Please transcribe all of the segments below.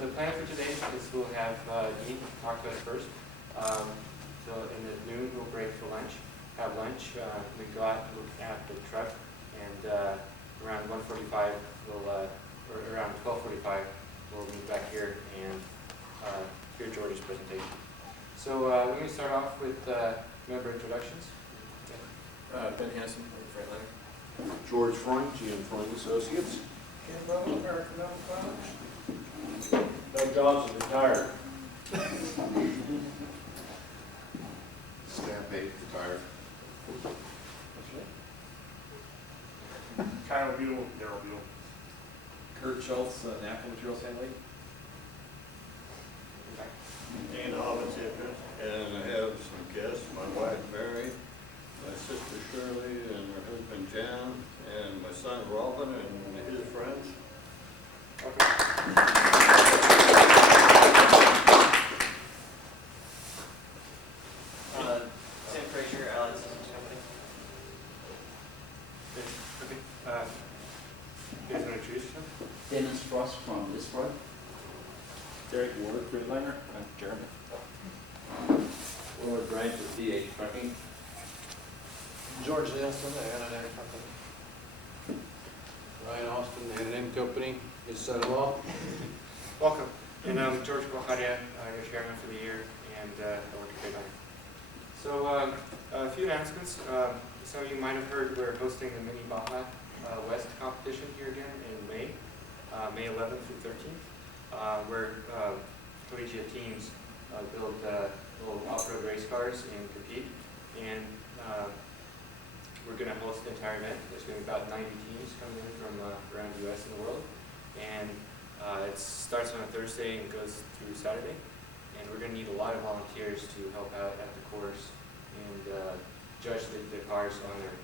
the plan for today is we'll have Dean talk to us first. So in the noon we'll break for lunch, have lunch. We go out and look at the truck, and around 1:45 we'll, or around 12:45 we'll meet back here and hear George's presentation. So we're going to start off with member introductions. Ben Hansen from Freightliner. George Freund, GM Freund Associates. Ken Butler, American Medical College. Doug Johnson, retired. Stamp 8, retired. Kyle Buell, Daryl Buell. Kurt Schultz, Natural Materials Handling. And Hobbensiefken, and I have some guests, my wife Mary, my sister Shirley, and her husband Jan, and my son Robin, and his friends. Sam Frazier, Allied Systems Company. Okay. You guys want to introduce yourself? Dennis Frost from this front. Derek Ward, Freightliner. I'm Jeremy. Willard Branch with DH Trucking. George Nielsen, the N&M Company. Ryan Austin, the N&M Company, his son-in-law. Welcome. And I'm George Koharia, your chairman for the year, and I work at Paymaster. So a few announcements. Some of you might have heard we're hosting the Mini Baja West competition here again in May, May 11th through 13th, where collegiate teams build little off-road race cars and compete. And we're going to host the entire event. There's going to be about 90 teams coming in from around the U.S. and the world. And it starts on a Thursday and goes through Saturday. And we're going to need a lot of volunteers to help out at the course and judge the cars on their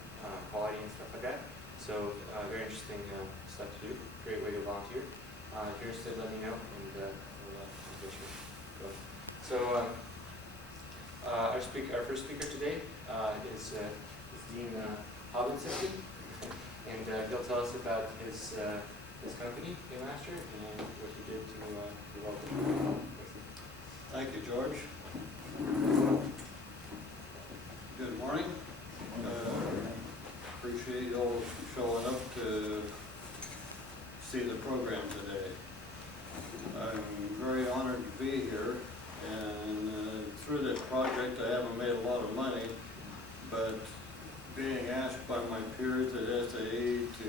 quality and stuff like that. So very interesting stuff to do. Great way to volunteer. Here's to let me know, and we'll get you going. So our first speaker today is Dean Hobbensiefken, and he'll tell us about his company, Paymaster, and what he did to develop it. Thank you, George. Good morning. Appreciate you all showing up to see the program today. I'm very honored to be here, and through this project I haven't made a lot of money, but being asked by my peers at SAE to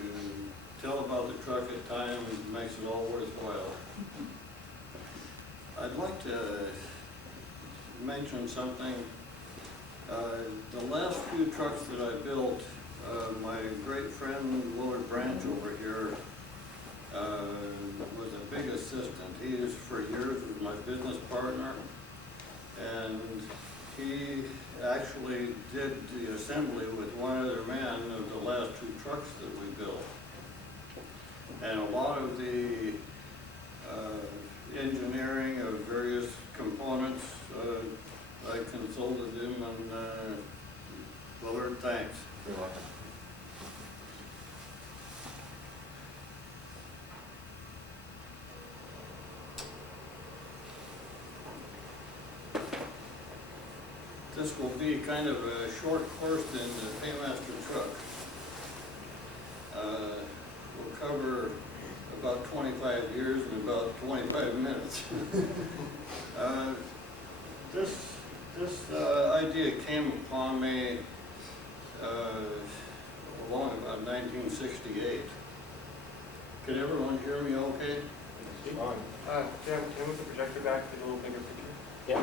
tell about the truck at times makes it all worthwhile. I'd like to mention something. The last few trucks that I built, my great friend Willard Branch over here was a big assistant. He is for years was my business partner, and he actually did the assembly with one other man of the last two trucks that we built. And a lot of the engineering of various components, I consulted him, and Willard, thanks. You're welcome. This will be kind of a short course in the Paymaster truck. We'll cover about 25 years in about 25 minutes. This idea came upon me along about 1968. Can everyone hear me okay? Jim, can we move the projector back to a little bigger picture? Yeah.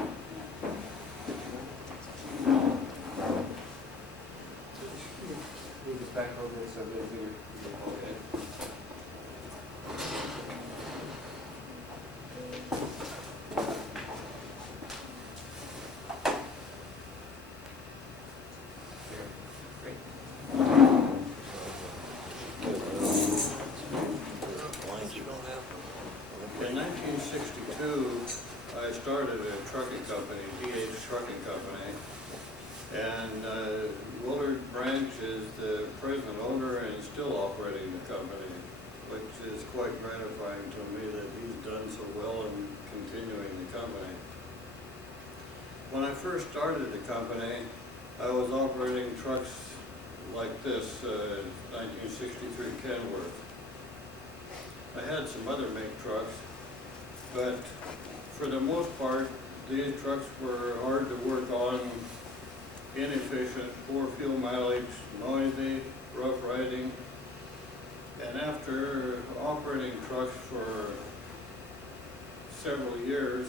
Move this back over so a bit bigger. Okay. In 1962, I started a trucking company, DH Trucking Company, and Willard Branch is the present owner and still operating the company, which is quite gratifying to me that he's done so well and first started the company, I was operating trucks like this, 1963 Kenworth. I had some other make trucks, but for the most part, these trucks were hard to work on, inefficient, poor fuel mileage, noisy, rough riding. And after operating trucks for several years,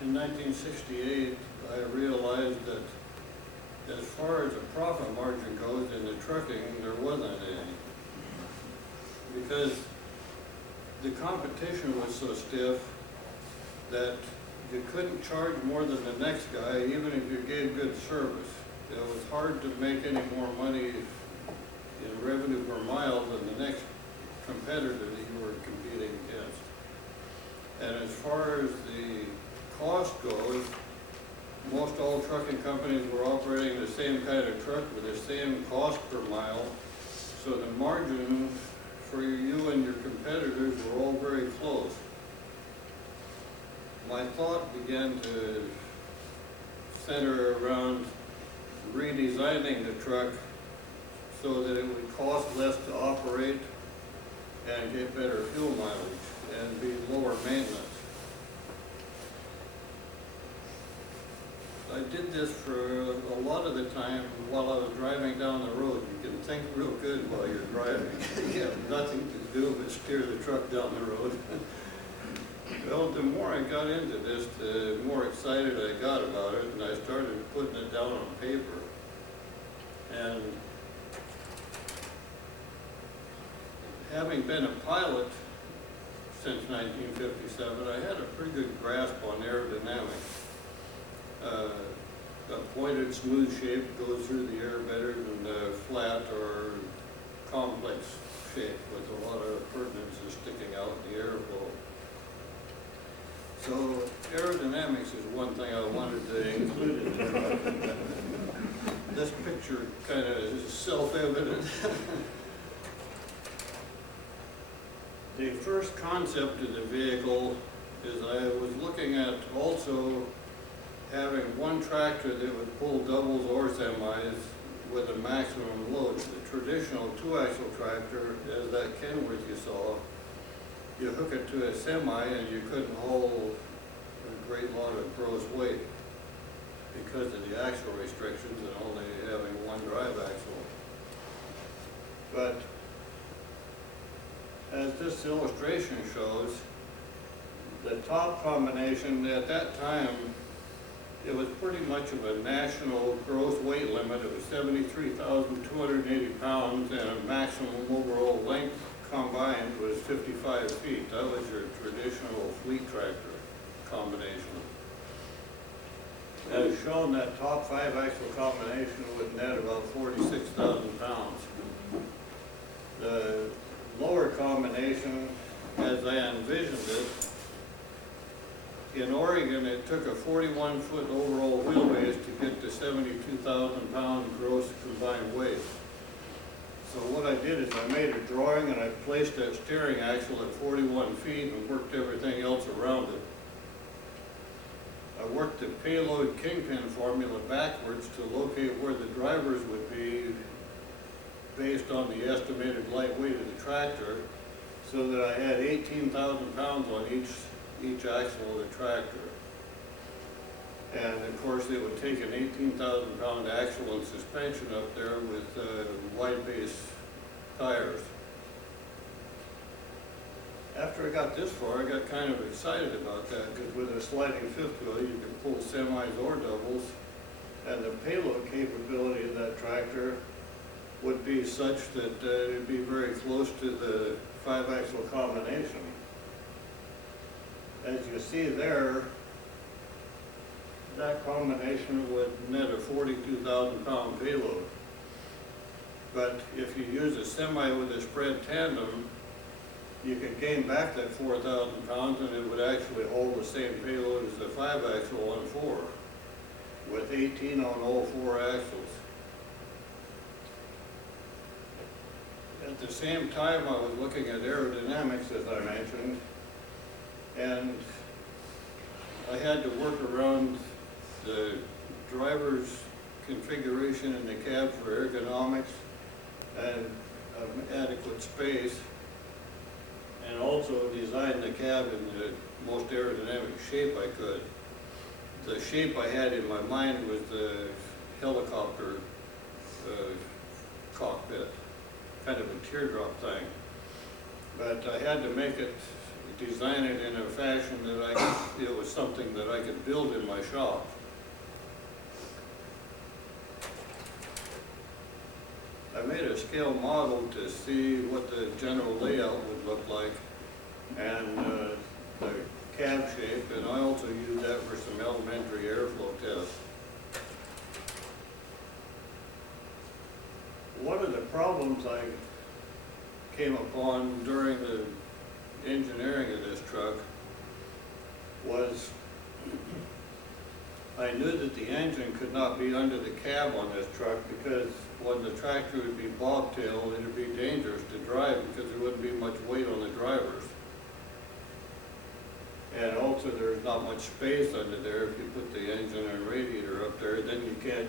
in 1968, I realized that as far as the profit margin goes in the trucking, there wasn't any. Because the competition was so stiff that you couldn't charge more than the next guy, even if you gave good service. It was hard to make any more money in revenue per mile than the next competitor that you were competing against. And as far as the cost goes, most all trucking companies were operating the same kind of truck with the same cost per mile, so the margins for you and your competitors were all very close. My thought began to center around redesigning the truck so that it would cost less to operate and get better fuel mileage and be lower maintenance. I did this for a lot of the time while I was driving down the road. You can think real good while you're driving. You have nothing to do but steer the truck down the road. Well, the more I got into this, the more excited I got about it, and I started putting it down on paper. And having been a pilot since 1957, I had a pretty good grasp on aerodynamics. A pointed, smooth shape goes through the air better than a flat or complex shape with a lot of appurtenances sticking out in the airflow. So aerodynamics is one thing I wanted to include in the truck. This picture kind of is self-evident. The first concept of the vehicle is I was looking at also having one tractor that would pull doubles or semis with a maximum load. The traditional two-axle tractor, as that Kenworth you saw, you hook it to a semi and you couldn't hold a great lot of gross weight because of the axle restrictions and only having one drive axle. But as this illustration shows, the top combination at that time, it was pretty much of a national gross weight limit. It was 73,280 pounds and a maximum overall length combined was 55 feet. That was your traditional fleet tractor combination. As shown, that top 5-axle combination would net about 46,000 pounds. The lower combination, as I envisioned it, in Oregon, it took a 41-foot overall wheelbase to get to 72,000 pound gross combined weight. So what I did is I made a drawing and I placed that steering axle at 41 feet and worked everything else around it. I worked the payload kingpin formula backwards to locate where the drivers would be based on the estimated light weight of the tractor, so that I had 18,000 pounds on each axle of the tractor. And of course it would take an 18,000 pound axle and suspension up there with wide base tires. After I got this far, I got kind of excited about that, because with a sliding fifth wheel you can pull semis or doubles, and the payload capability of that tractor would be such that it would be very close to the 5-axle combination. As you see there, that combination would net a 42,000 pound payload. But if you use a semi with a spread tandem, you could gain back that 4,000 pounds and it would actually hold the same payload as the 5-axle on 4, with 18 on all 4 axles. At the same time, I was looking at aerodynamics, as I mentioned, and I had to work around the driver's configuration in the cab for ergonomics and adequate space, and also design the cab in the most aerodynamic shape I could. The shape I had in my mind was the helicopter cockpit, kind of a teardrop thing. But I had to make it, design it in a fashion that it was something that I could build in my shop. I made a scale model to see what the general layout would look like, and the cab shape, and I also used that for some elementary airflow tests. One of the problems I came upon during the engineering of this truck was I knew that the engine could not be under the cab on this truck because when the tractor would be bobtail, it would be dangerous to drive because there wouldn't be much weight on the drivers. And also there's not much space under there. If you put the engine and radiator up there, then you can't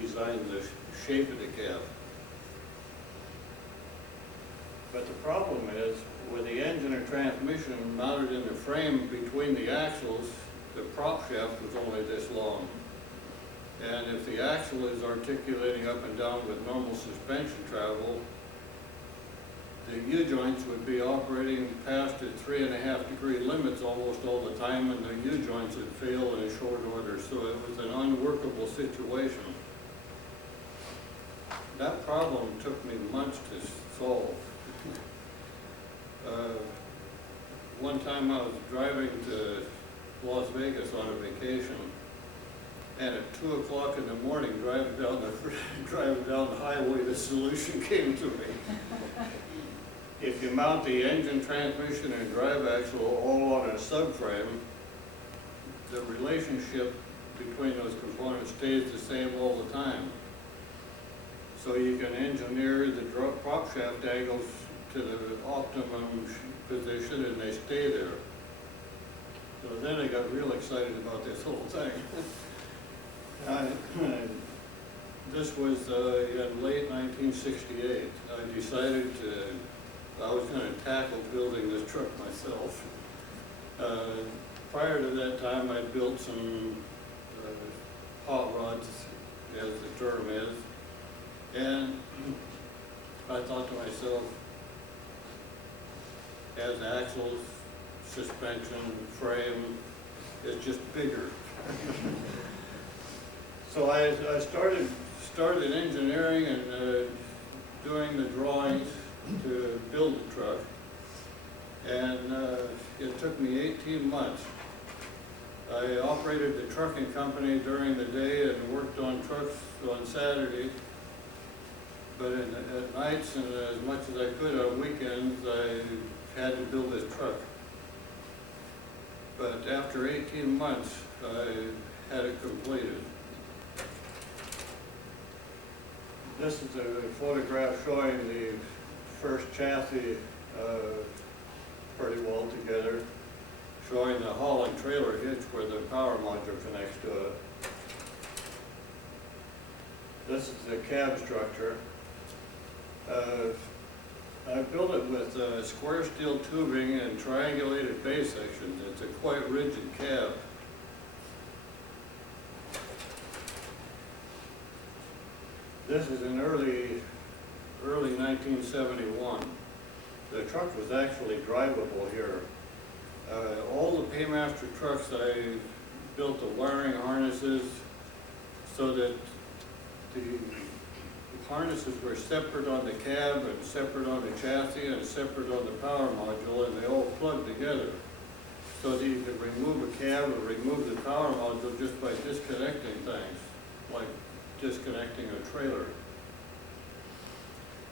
design the shape of the cab. But the problem is, with the engine and transmission mounted in the frame between the axles, the prop shaft was only this long. And if the axle is articulating up and down with normal suspension travel, the U-joints would be operating past the 3.5 degree limits almost all the time, and the U-joints would fail in a short order, so it was an unworkable situation. That problem took me months to solve. One time I was driving to Las Vegas on a vacation, and at 2 o'clock in the morning, driving down the highway, the solution came to me. If you mount the engine, transmission, and drive axle all on a subframe, the relationship between those components stays the same all the time. So you can engineer the prop shaft angles to the optimum position and they stay there. So then I got real excited about this whole thing. This was in late 1968. I decided I was going to tackle building this truck myself. Prior to that time, I built some hot rods, as the term is, and I thought to myself, as axles, suspension, frame, it's just bigger. So I started engineering and doing the drawings to build the truck, and it took me 18 months. I operated the trucking company during the day and worked on trucks on Saturday, but at nights and as much as I could on weekends, I had to build this truck. But after 18 months, I had it completed. This is a photograph showing the first chassis pretty well together, showing the hauling trailer hitch where the power module connects to it. This is the cab structure. I built it with square steel tubing and triangulated base sections. It's a quite rigid cab. This is in early 1971. The truck was actually drivable here. All the Paymaster trucks, I built the wiring harnesses so that the harnesses were separate on the cab and separate on the chassis and separate on the power module, and they all plugged together. So that you could remove a cab or remove the power module just by disconnecting things, like disconnecting a trailer.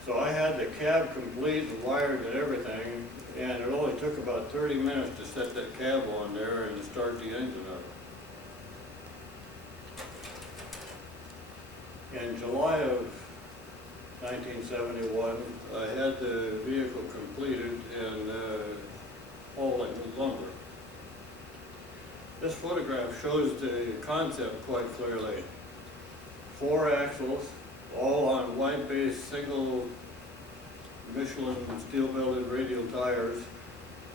So I had the cab complete, wired and everything, and it only took about 30 minutes to set that cab on there and to start the engine up. In July of 1971, I had the vehicle completed and hauling with lumber. This photograph shows the concept quite clearly. 4 axles, all on wide base single Michelin steel belted radial tires,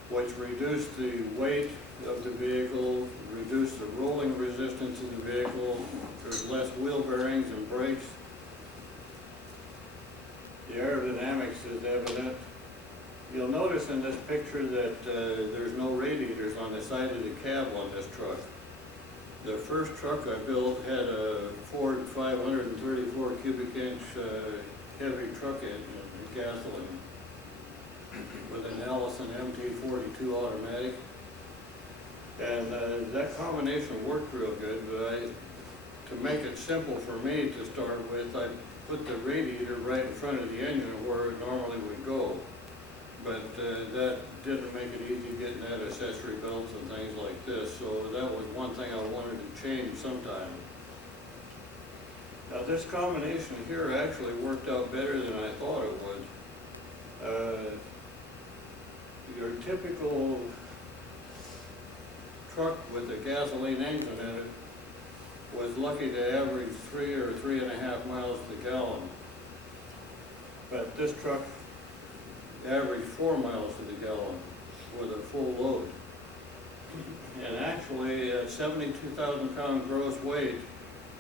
which reduce the weight of the vehicle, reduce the rolling resistance of the vehicle. There's less wheel bearings and brakes. The aerodynamics is evident. You'll notice in this picture that there's no radiators on the side of the cab on this truck. The first truck I built had a Ford 534 cubic inch heavy truck engine, gasoline, with an Allison MT42 automatic. And that combination worked real good, but to make it simple for me to start with, I put the radiator right in front of the engine where it normally would go. But that didn't make it easy getting at accessory belts and things like this, so that was one thing I wanted to change sometime. Now this combination here actually worked out better than I thought it would. Your typical truck with a gasoline engine in it was lucky to average 3 or 3.5 miles per gallon. But this truck averaged 4 miles to the gallon with a full load. And actually at 72,000 pound gross weight,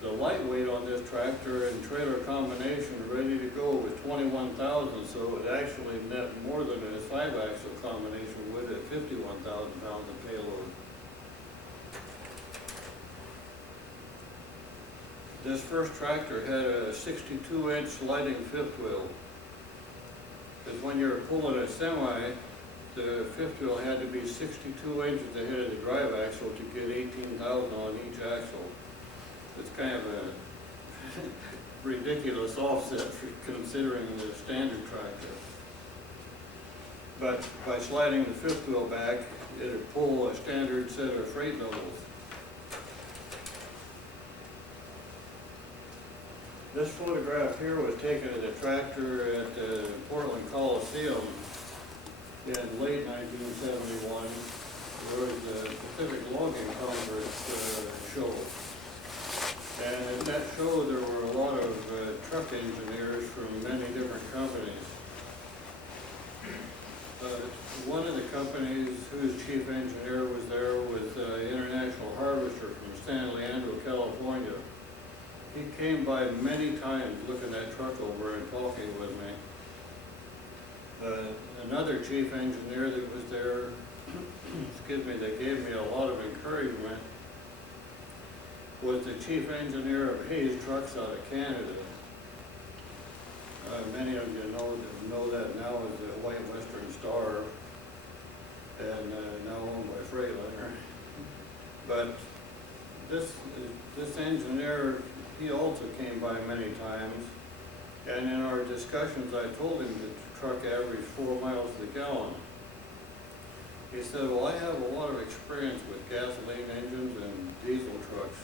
the light weight on this tractor and trailer combination ready to go was 21,000, so it actually net more than a 5-axle combination would at 51,000 pounds of payload. This first tractor had a 62-inch sliding fifth wheel. Because when you're pulling a semi, the fifth wheel had to be 62 inches ahead of the drive axle to get 18,000 on each axle. It's kind of a ridiculous offset for considering the standard tractor. But by sliding the fifth wheel back, it would pull a standard set of freight levels. This photograph here was taken of the tractor at the Portland Coliseum in late 1971. There was the Pacific Logging Congress show. And at that show there were a lot of truck engineers from many different companies. One of the companies whose chief engineer was there was International Harvester from San Leandro, California. He came by many times looking that truck over and talking with me. Another chief engineer that was there, excuse me, that gave me a lot of encouragement was the chief engineer of Hayes Trucks out of Canada. Many of you know that now as the White Western Star, and now owned by Freightliner. But this engineer, he also came by many times, and in our discussions I told him that the truck averaged 4 miles to the gallon. He said, well, I have a lot of experience with gasoline engines and diesel trucks.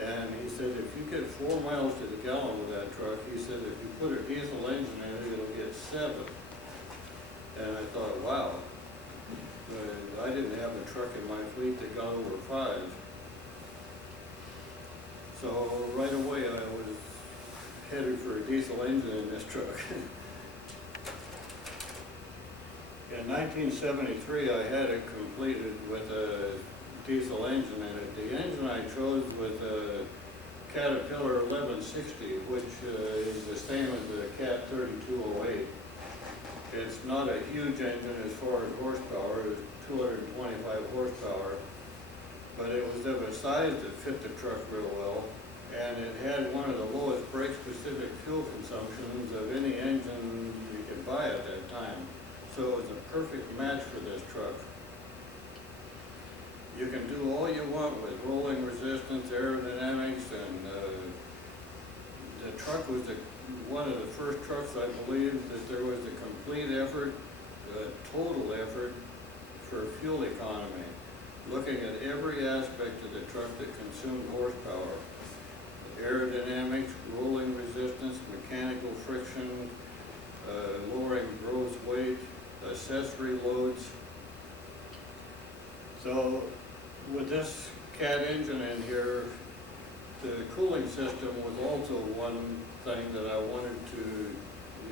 And he said, if you get 4 miles to the gallon with that truck, he said, if you put a diesel engine in it, it'll get 7. And I thought, wow, I didn't have a truck in my fleet that got over 5. So right away I was headed for a diesel engine in this truck. In 1973 I had it completed with a diesel engine in it. The engine I chose was a Caterpillar 1160, which is the same as the Cat 3208. It's not a huge engine as far as horsepower. It's 225 horsepower. But it was of a size that fit the truck real well, and it had one of the lowest brake-specific fuel consumptions of any engine you could buy at that time. So it was a perfect match for this truck. You can do all you want with rolling resistance, aerodynamics, and the truck was one of the first trucks, I believe, that there was a complete effort, a total effort for fuel economy, looking at every aspect of the truck that consumed horsepower. Aerodynamics, rolling resistance, mechanical friction, lowering gross weight, accessory loads. So with this Cat engine in here, the cooling system was also one thing that I wanted to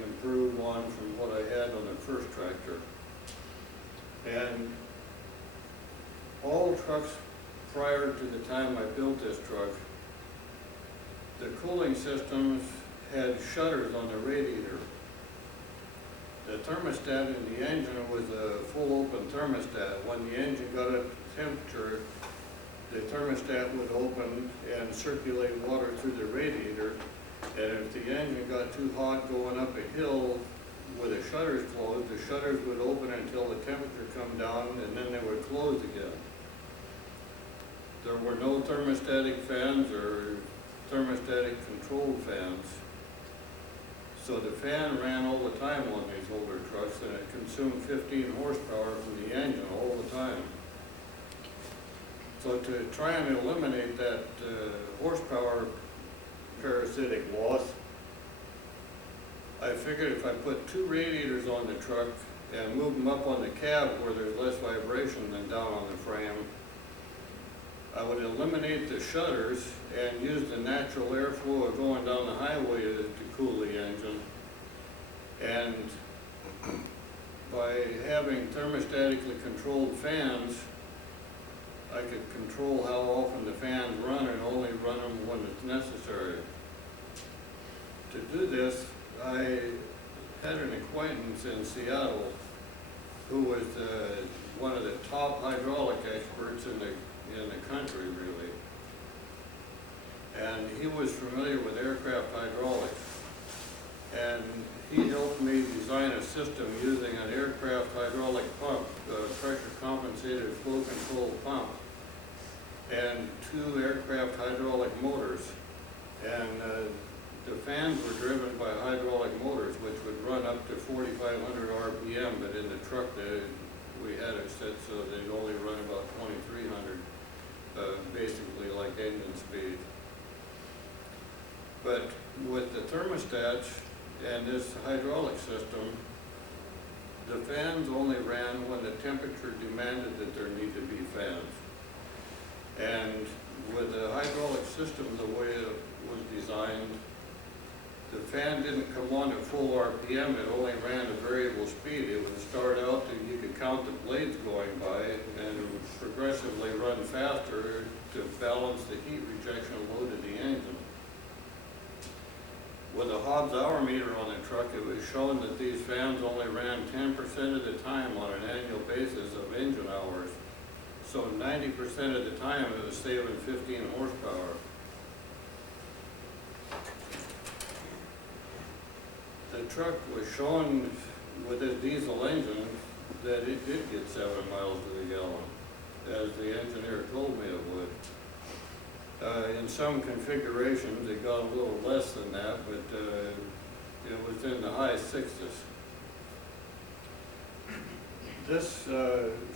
improve on from what I had on the first tractor. And all trucks prior to the time I built this truck, the cooling systems had shutters on the radiator. The thermostat in the engine was a full open thermostat. When the engine got up to temperature, the thermostat would open and circulate water through the radiator. And if the engine got too hot going up a hill with the shutters closed, the shutters would open until the temperature come down and then they would close again. There were no thermostatic fans or thermostatic controlled fans. So the fan ran all the time on these older trucks and it consumed 15 horsepower from the engine all the time. So to try and eliminate that horsepower parasitic loss, I figured if I put 2 radiators on the truck and move them up on the cab where there's less vibration than down on the frame, I would eliminate the shutters and use the natural airflow of going down the highway to cool the engine. And by having thermostatically controlled fans, I could control how often the fans run and only run them when it's necessary. To do this, I had an acquaintance in Seattle who was one of the top hydraulic experts in the country, really. And he was familiar with aircraft hydraulics. And he helped me design a system using an aircraft hydraulic pump, a pressure compensated flow control pump, and 2 aircraft hydraulic motors. And the fans were driven by hydraulic motors, which would run up to 4,500 RPM, but in the truck we had it set so they'd only run about 2,300, basically like engine speed. But with the thermostats and this hydraulic system, the fans only ran when the temperature demanded that there need to be fans. And with the hydraulic system the way it was designed, the fan didn't come on at full RPM, it only ran at variable speed. It would start out and you could count the blades going by and progressively run faster to balance the heat rejection load of the engine. With a Hobbs hour meter on the truck, it was shown that these fans only ran 10% of the time on an annual basis of engine hours. So 90% of the time it was saving 15 horsepower. The truck was shown with a diesel engine that it did get 7 miles to the gallon, as the engineer told me it would. In some configurations it got a little less than that, but it was in the high 60s. This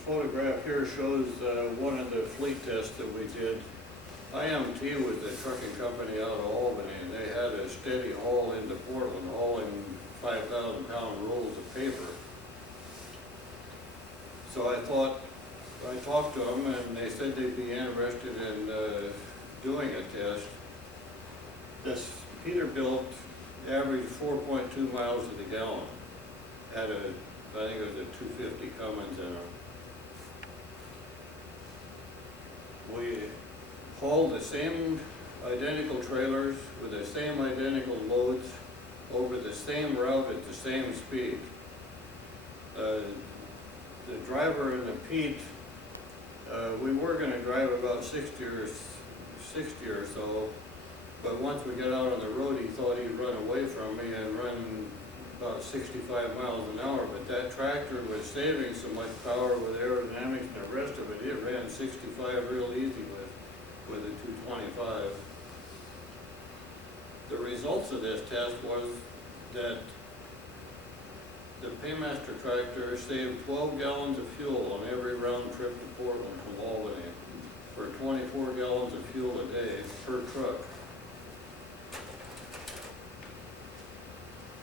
photograph here shows one of the fleet tests that we did. IMT was the trucking company out of Albany, and they had a steady haul into Portland, hauling 5,000-pound rolls of paper. So I talked to them, and they said they'd be interested in doing a test. This Peterbilt averaged 4.2 miles to the gallon. Had I think it was a 250 Cummins in it. We hauled the same identical trailers with the same identical loads over the same route at the same speed. The driver in the Pete, we were going to drive about 60 or so, but once we got out on the road, he thought he'd run away from me and run about 65 miles an hour, but that tractor was saving so much power with aerodynamics and the rest of it, it ran 65 real easy with a 225. The results of this test was that the Paymaster tractor saved 12 gallons of fuel on every round trip to Portland from Albany for 24 gallons of fuel a day per truck.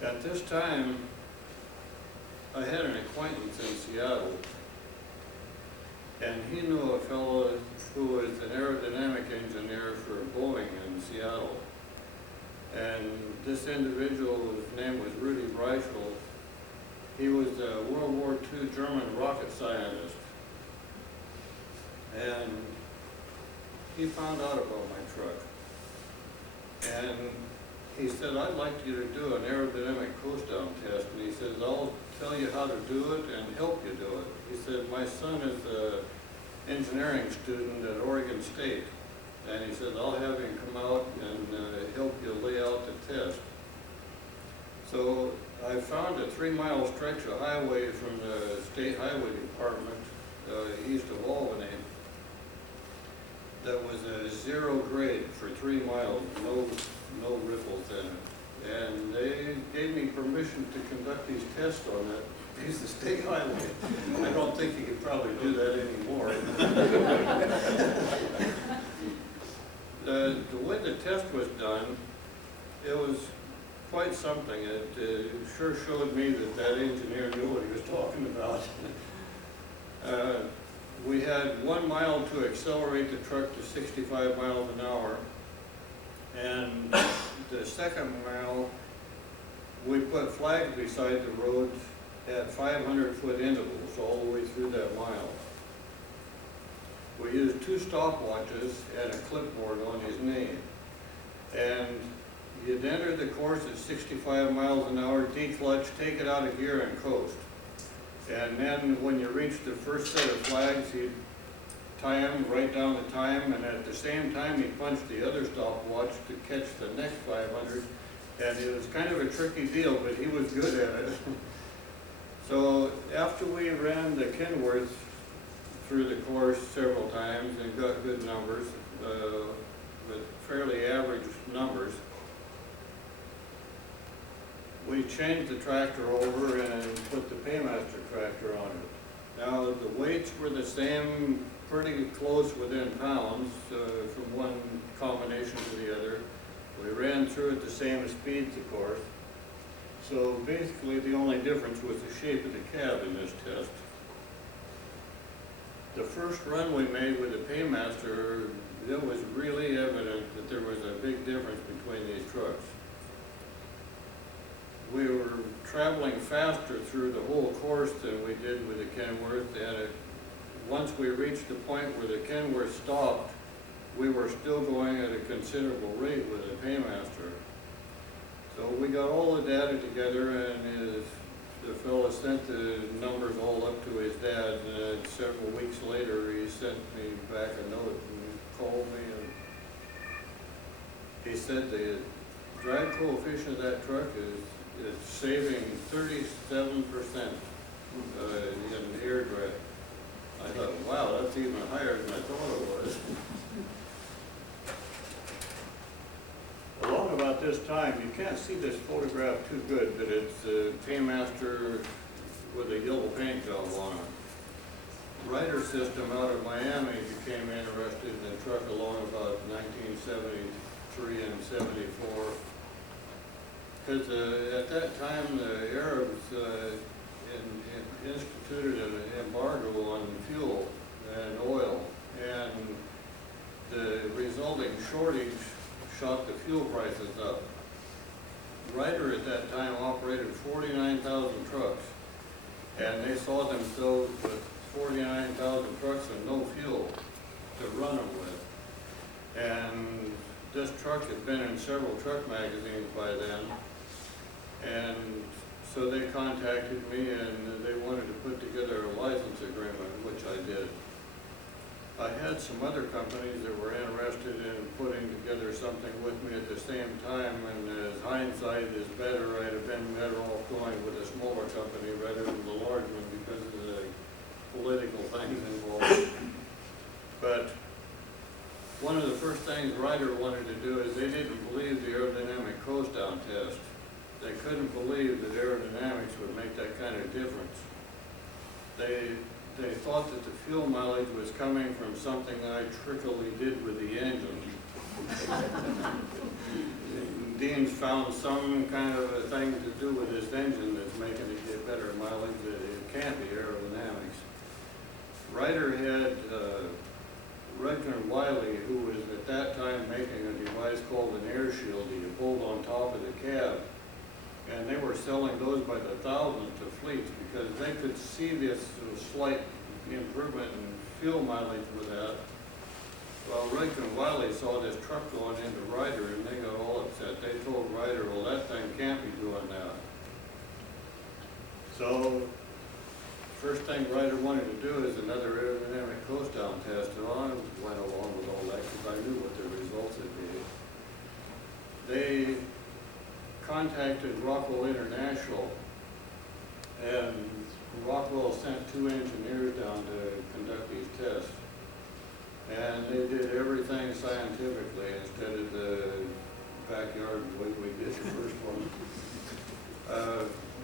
At this time, I had an acquaintance in Seattle, and he knew a fellow who was an aerodynamic engineer for Boeing in in Seattle. And this individual, his name was Rudy Reichel. He was a World War II German rocket scientist. And he found out about my truck. And he said, I'd like you to do an aerodynamic coast down test. And he says, I'll tell you how to do it and help you do it. He said, my son is an engineering student at Oregon State. And he said, I'll have him come out and help you lay out the test. So I found a 3-mile stretch of highway from the State Highway Department east of Albany that was a 0 grade for 3 miles, no ripples in it. And they gave me permission to conduct these tests on that piece of state highway. I don't think you could probably do that anymore. The way the test was done, it was quite something. It sure showed me that engineer knew what he was talking about. We had 1 mile to accelerate the truck to 65 miles an hour. And the second mile, we put flags beside the road at 500-foot intervals all the way through that mile. We used 2 stopwatches and a clipboard on his name. And you'd enter the course at 65 miles an hour, declutch, take it out of gear and coast. And then when you reach the first set of flags, he'd tie them, write down the time, and at the same time he punched the other stopwatch to catch the next 500. And it was kind of a tricky deal, but he was good at it. So after we ran the Kenworth through the course several times and got good numbers, with fairly average numbers, we changed the tractor over and put the Paymaster tractor on it. Now the weights were the same, pretty close within pounds from one combination to the other. We ran through at the same speeds, of course. So basically the only difference was the shape of the cab in this test. The first run we made with the Paymaster, it was really evident that there was a big difference between these trucks. We were traveling faster through the whole course than we did with the Kenworth, and once we reached the point where the Kenworth stopped, we were still going at a considerable rate with the Paymaster. So we got all the data together, and the fellow sent the numbers all up to his dad, and several weeks later he sent me back a note and called me, and he said the drag coefficient of that truck is saving 37% in air drag. I thought, wow, that's even higher than I thought it was. Along about this time, you can't see this photograph too good, but it's a Paymaster with a yellow paint job on it. Ryder System out of Miami became interested in the truck along about 1973 and 74. Because at that time, the Arabs instituted an embargo on fuel and oil, and the resulting shortage shot the fuel prices up. Ryder at that time operated 49,000 trucks, and they saw themselves with 49,000 trucks and no fuel to run them with. And this truck had been in several truck magazines by then. And so they contacted me, and they wanted to put together a license agreement, which I did. I had some other companies that were interested in putting together something with me at the same time, and as hindsight is better, I'd have been better off going with a smaller company rather than the large one because of the political things involved. But one of the first things Ryder wanted to do is they didn't believe the aerodynamic coast down test. They couldn't believe that aerodynamics would make that kind of difference. They thought that the fuel mileage was coming from something I trickily did with the engine. Dean's found some kind of a thing to do with this engine that's making it get better mileage. That it can't be aerodynamics. Ryder had Redken Wiley, who was at that time making a device called an air shield that you pulled on top of the cab. And they were selling those by the thousands to fleets because they could see this slight improvement in fuel mileage with that. Well, Redken Wiley saw this truck going into Ryder and they got all upset. They told Ryder, well, that thing can't be doing that. So, first thing Ryder wanted to do is another aerodynamic coast down test, and I went along with all that because I knew what the results would be. They contacted Rockwell International, and Rockwell sent 2 engineers down to conduct these tests. And they did everything scientifically instead of the backyard way we did the first one.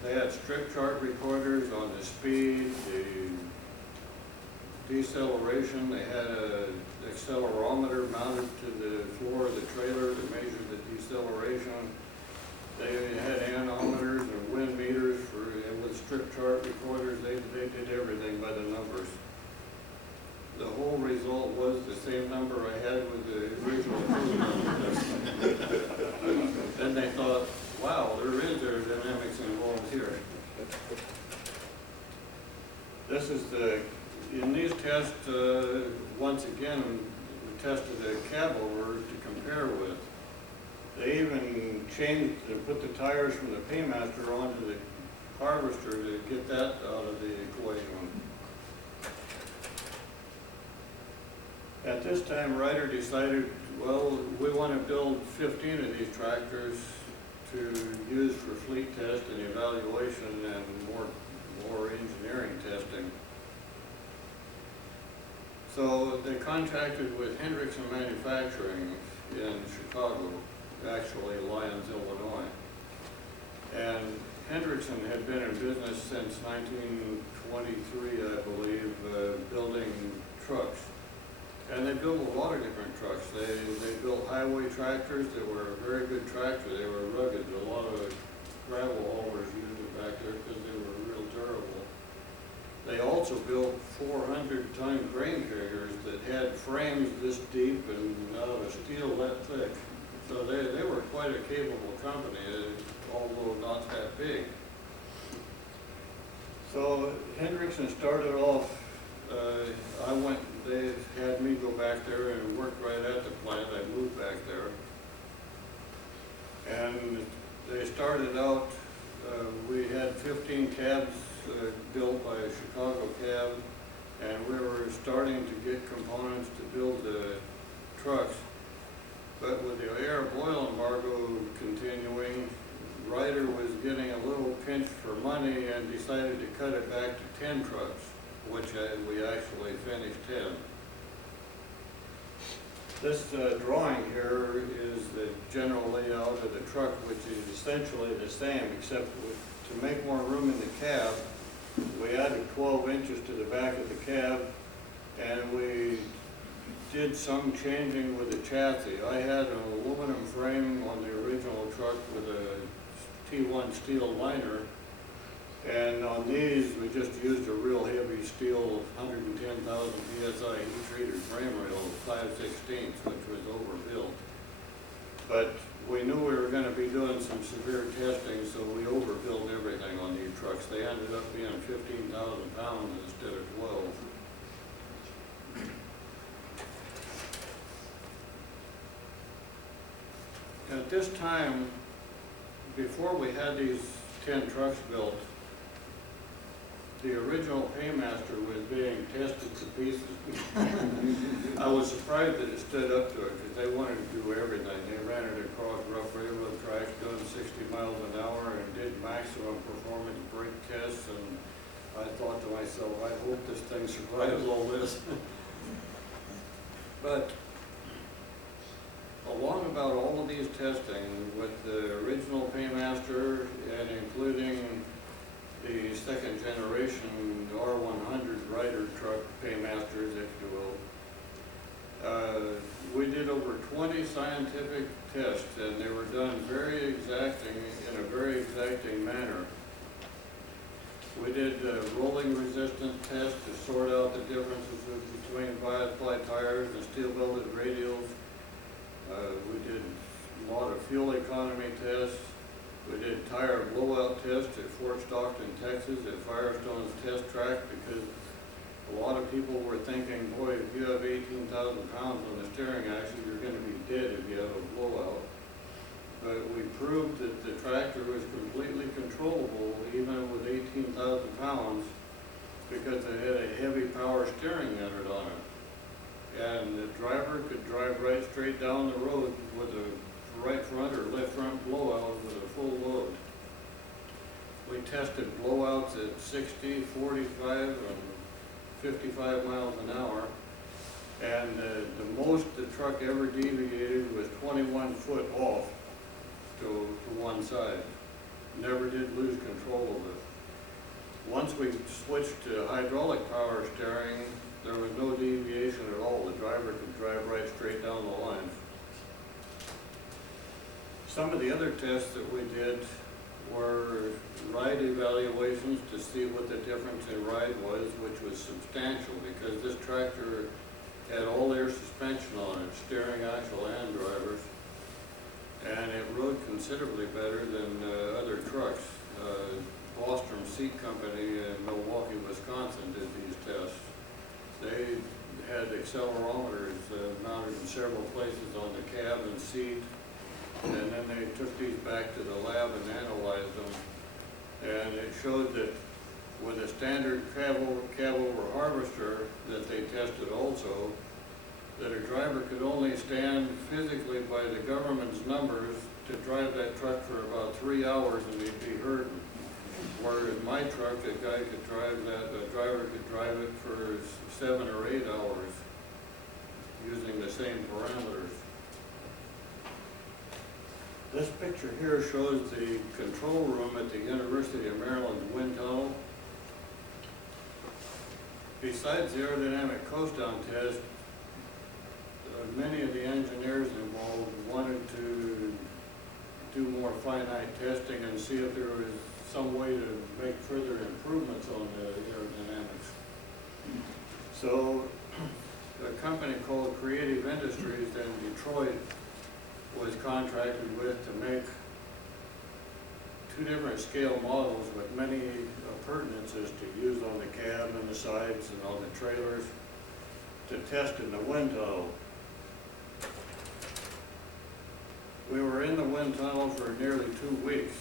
They had strip chart recorders on the speed, the deceleration. They had an accelerometer mounted to the floor of the trailer to measure the deceleration. They had anemometers and wind meters and with strip chart recorders. They did everything by the numbers. The whole result was the same number I had with the original. Then they thought, wow, there is aerodynamics involved here. This is in these tests, once again, we tested a cab over to compare with. They even changed and put the tires from the Paymaster onto the Harvester to get that out of the equation. At this time, Ryder decided, well, we want to build 15 of these tractors to use for fleet test and evaluation and more engineering testing. So they contracted with Hendrickson Manufacturing in Chicago, actually Lyons, Illinois. And Hendrickson had been in business since 1923, I believe, building trucks. And they built a lot of different trucks. They built highway tractors that were a very good tractor. They were rugged. A lot of gravel haulers used it back there because they were real durable. They also built 400-ton grain carriers that had frames this deep and out of steel that thick. So they were quite a capable company, although not that big. So Hendrickson started off, they had me go back there and work right at the plant. I moved back there. And they started out, we had 15 cabs built by a Chicago cab, and we were starting to get components to build the trucks. But with the Arab oil embargo continuing, Ryder was getting a little pinch for money and decided to cut it back to 10 trucks, which we actually finished 10. This drawing here is the general layout of the truck, which is essentially the same, except to make more room in the cab, we added 12 inches to the back of the cab, and we did some changing with the chassis. I had an aluminum frame on the original truck with a T1 steel liner, and on these we just used a real heavy steel 110,000 psi heat-treated frame rail of 5/16, which was overbuilt. But we knew we were going to be doing some severe testing, so we overbuilt everything on these trucks. They ended up being 15,000 pounds instead of 12. At this time, before we had these 10 trucks built, the original Paymaster was being tested to pieces. I was surprised that it stood up to it because they wanted to do everything. They ran it across rough railroad tracks doing 60 miles an hour and did maximum performance brake tests, and I thought to myself, I hope this thing survives all this. But along about all of these testing with the original Paymaster and including the second generation R100 Ryder truck Paymasters, if you will, we did over 20 scientific tests, and they were done very exacting, in a very exacting manner. We did a rolling resistance test to sort out the differences between bi-ply tires and steel belted radials. We did a lot of fuel economy tests. We did tire blowout tests at Fort Stockton, Texas at Firestone's test track, because a lot of people were thinking, boy, if you have 18,000 pounds on the steering axle, you're going to be dead if you have a blowout. But we proved that the tractor was completely controllable even with 18,000 pounds, because it had a heavy power steering unit on it. And the driver could drive right straight down the road with a right front or left front blowout with a full load. We tested blowouts at 60, 45, and 55 miles an hour. And the most the truck ever deviated was 21 foot off to one side. Never did lose control of it. Once we switched to hydraulic power steering, there was no deviation at all. The driver could drive right straight down the line. Some of the other tests that we did were ride evaluations to see what the difference in ride was, which was substantial, because this tractor had all air suspension on it, steering axle and drivers, and it rode considerably better than other trucks. Bostrom Seat Company in Milwaukee, Wisconsin did these tests. They had accelerometers mounted in several places on the cab and seat, and then they took these back to the lab and analyzed them. And it showed that with a standard cab-over harvester that they tested also, that a driver could only stand physically by the government's numbers to drive that truck for about 3 hours and he'd be hurting. Whereas my truck, a driver could drive it for 7 or 8 hours using the same parameters. This picture here shows the control room at the University of Maryland's wind tunnel. Besides the aerodynamic coast-down test, many of the engineers involved wanted to do more finite testing and see if there was some way to make further improvements on the aerodynamics. So a company called Creative Industries in Detroit was contracted with to make 2 different scale models with many appurtenances to use on the cab and the sides and on the trailers to test in the wind tunnel. We were in the wind tunnel for nearly 2 weeks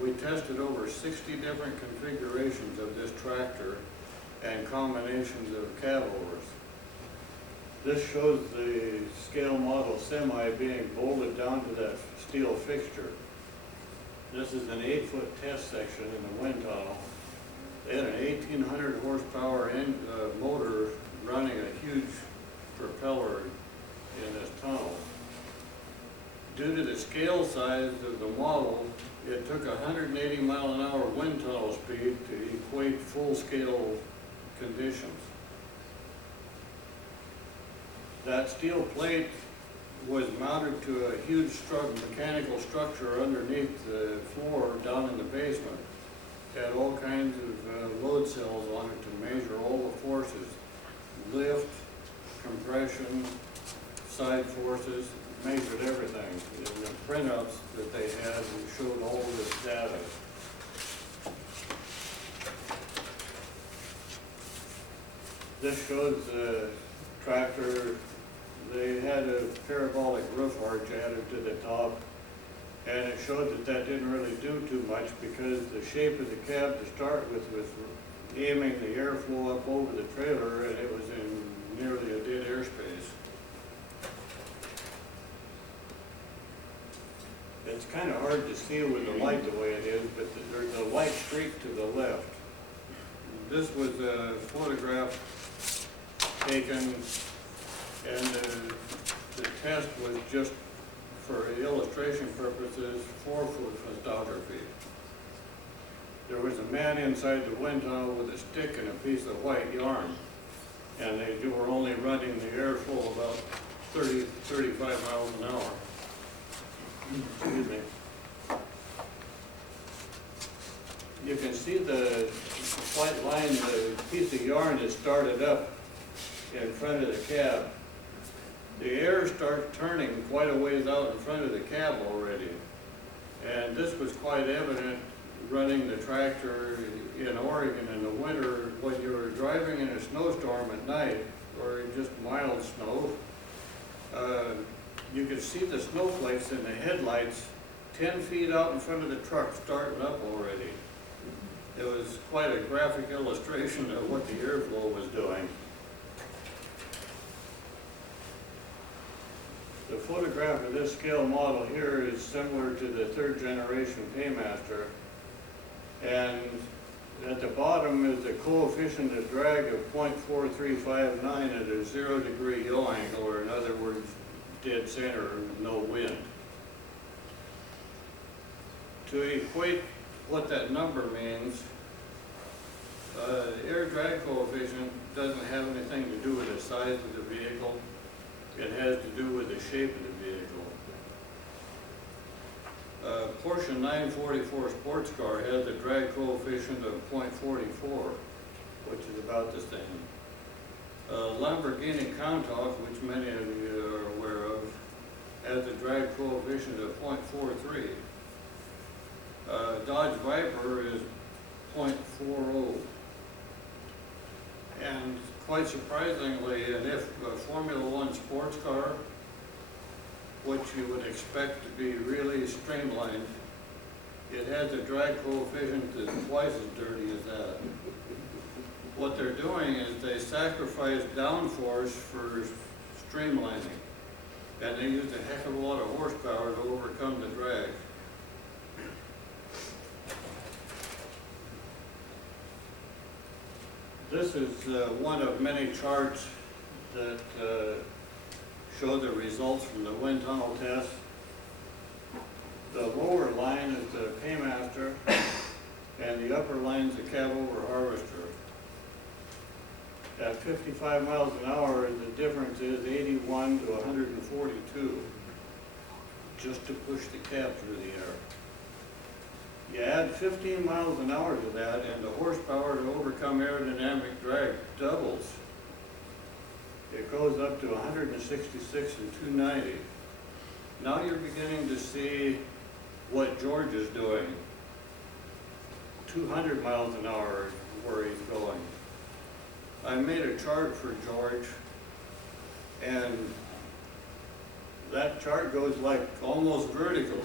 we tested over 60 different configurations of this tractor and combinations of cab overs. This shows the scale model semi being bolted down to that steel fixture. This is an 8-foot test section in the wind tunnel. They had an 1,800 horsepower motor running a huge propeller in this tunnel. Due to the scale size of the model, it took 180 mile an hour wind tunnel speed to equate full scale conditions. That steel plate was mounted to a huge mechanical structure underneath the floor down in the basement. It had all kinds of load cells on it to measure all the forces: lift, compression, side forces, measured everything. And the printouts that they had showed all this data. This shows the tractor. They had a parabolic roof arch added to the top, and it showed that that didn't really do too much because the shape of the cab to start with was aiming the airflow up over the trailer, and it was in nearly a dead airspace. It's kind of hard to see with the light the way it is, but there's a light streak to the left. This was a photograph taken, and the test was just for illustration purposes, 4-foot photography. There was a man inside the wind tunnel with a stick and a piece of white yarn, and they were only running the airflow about 35 miles an hour. Excuse me. you can see the white line, the piece of yarn that started up in front of the cab. The air starts turning quite a ways out in front of the cab already. And this was quite evident running the tractor in Oregon in the winter when you were driving in a snowstorm at night or in just mild snow. You could see the snowflakes in the headlights 10 feet out in front of the truck starting up already. It was quite a graphic illustration of what the airflow was doing. The photograph of this scale model here is similar to the third generation Paymaster. And at the bottom is the coefficient of drag of 0.4359 at a 0 degree yaw angle, or in other words, dead center, no wind. To equate what that number means, air drag coefficient doesn't have anything to do with the size of the vehicle. It has to do with the shape of the vehicle. Porsche 944 sports car has a drag coefficient of 0.44, which is about the same. Lamborghini Countach, which many of you are aware of, has a drag coefficient of 0.43. Dodge Viper is 0.40. And quite surprisingly, an Formula One sports car, which you would expect to be really streamlined, it has a drag coefficient that's twice as dirty as that. What they're doing is they sacrifice downforce for streamlining, and they use a heck of a lot of horsepower to overcome the drag. This is one of many charts that show the results from the wind tunnel test. The lower line is the Paymaster, and the upper line is the cab over harvester. At 55 miles an hour, the difference is 81 to 142, just to push the cab through the air. You add 15 miles an hour to that, and the horsepower to overcome aerodynamic drag doubles. It goes up to 166 and 290. Now you're beginning to see what George is doing. 200 miles an hour is where he's going. I made a chart for George, and that chart goes like almost vertical.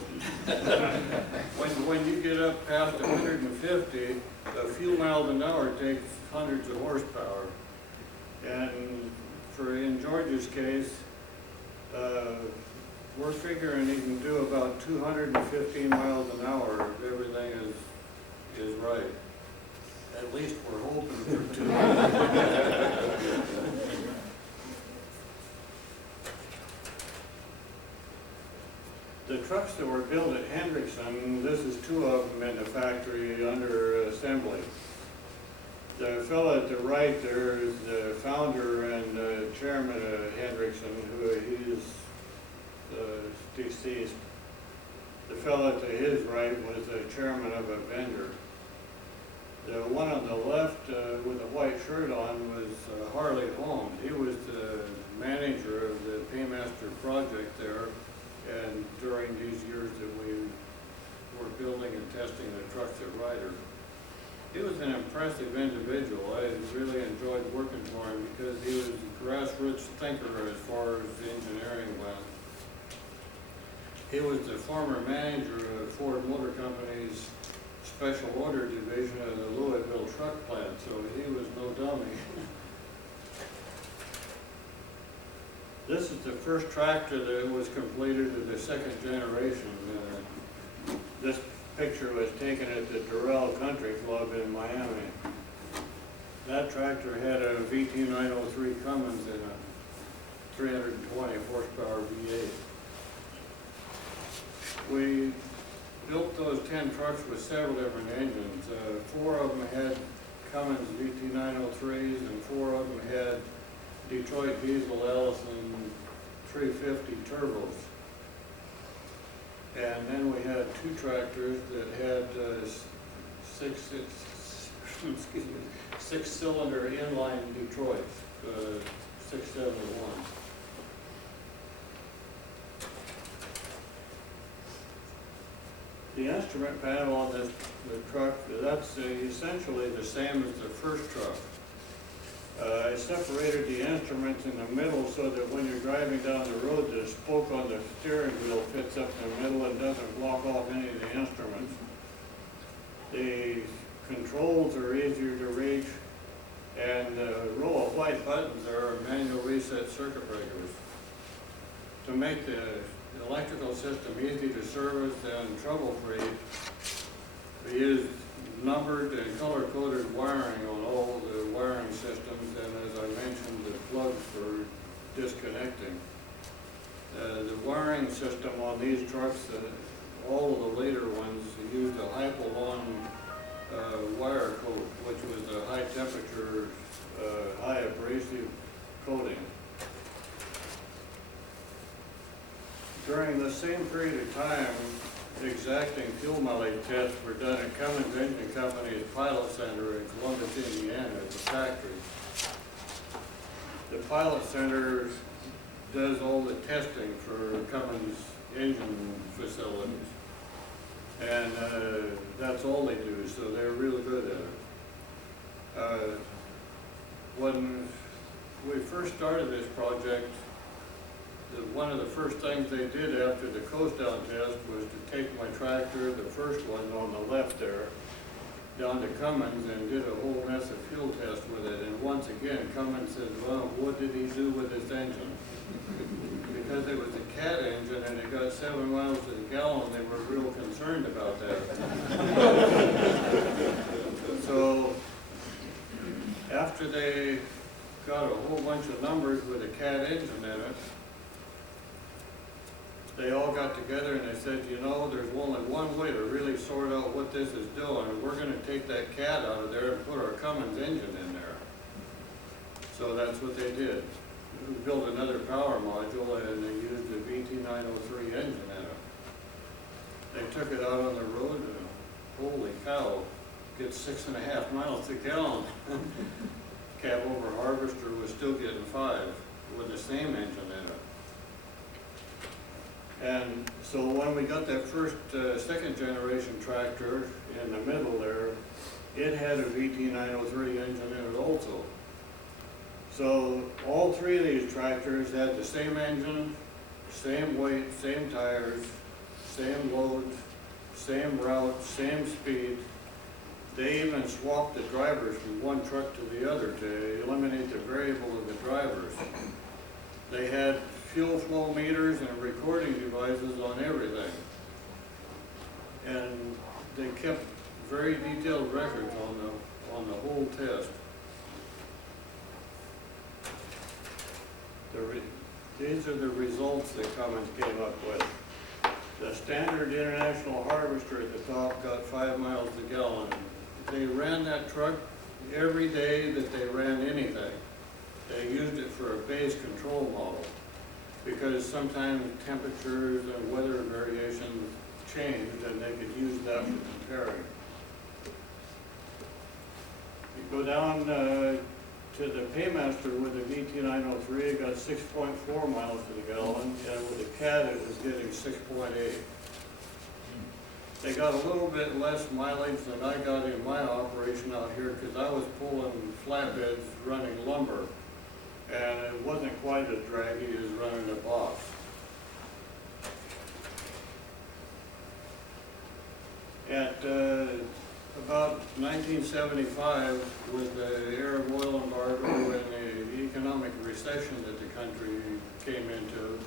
When you get up past 150, a few miles an hour takes hundreds of horsepower. And in George's case, we're figuring he can do about 215 miles an hour if everything is right. At least we're hoping for 200. The trucks that were built at Hendrickson, this is two of them in the factory under assembly. The fellow at the right there is the founder and chairman of Hendrickson, who is deceased. The fellow to his right was the chairman of a vendor. The one on the left with the white shirt on was Harley Holmes. He was the manager of the Paymaster project there, and during these years that we were building and testing the trucks at Ryder. He was an impressive individual. I really enjoyed working for him because he was a grassroots thinker as far as engineering went. He was the former manager of Ford Motor Company's special order division of the Louisville truck plant, so he was no dummy. This is the first tractor that was completed in the second generation. This picture was taken at the Durrell Country Club in Miami. That tractor had a VT903 Cummins and a 320 horsepower V8. We built those 10 trucks with several different engines. 4 of them had Cummins VT903s, and 4 of them had Detroit Diesel Ellison 350 turbos. And then we had 2 tractors that had excuse me, six-cylinder inline Detroit, 671. The instrument panel on the truck, that's essentially the same as the first truck. I separated the instruments in the middle so that when you're driving down the road, the spoke on the steering wheel fits up in the middle and doesn't block off any of the instruments. The controls are easier to reach, and the row of white buttons are manual reset circuit breakers. To make the electrical system easy to service and trouble-free, we use numbered and color-coded wiring on all the wiring systems, and as I mentioned, the plugs for disconnecting. The wiring system on these trucks, all of the later ones, used a Hypalon wire coat, which was a high-temperature, high abrasive coating. During the same period of time, exacting fuel mileage tests were done at Cummins Engine Company's Pilot Center in Columbus, Indiana, at the factory. The Pilot Center does all the testing for Cummins engine facilities. And that's all they do, so they're really good at it. When we first started this project, one of the first things they did after the coast down test was to take my tractor, the first one on the left there, down to Cummins and did a whole mess of fuel test with it. And once again, Cummins said, well, what did he do with his engine? Because it was a cat engine and it got 7 miles to the gallon, they were real concerned about that. So after they got a whole bunch of numbers with a cat engine in it, they all got together and they said, you know, there's only one way to really sort out what this is doing. We're going to take that cat out of there and put our Cummins engine in there. So that's what they did. We built another power module and they used a VT903 engine in it. They took it out on the road and holy cow, gets 6.5 miles to the gallon. Cab over harvester was still getting 5 with the same engine in it. And so when we got that first, second generation tractor in the middle there, it had a VT903 engine in it also. So all three of these tractors had the same engine, same weight, same tires, same load, same route, same speed. They even swapped the drivers from one truck to the other to eliminate the variable of the drivers. They had fuel flow meters and recording devices on everything. And they kept very detailed records on the whole test. These are the results that Cummins came up with. The standard international harvester at the top got 5 miles a gallon. They ran that truck every day that they ran anything. They used it for a base control model because sometimes temperatures and weather variations changed and they could use that for comparing. You go down to the Paymaster with the VT903, it got 6.4 miles to the gallon, and with the Cat it was getting 6.8. They got a little bit less mileage than I got in my operation out here because I was pulling flatbeds running lumber, and it wasn't quite as draggy as running a box. At about 1975, with the Arab oil embargo and the economic recession that the country came into,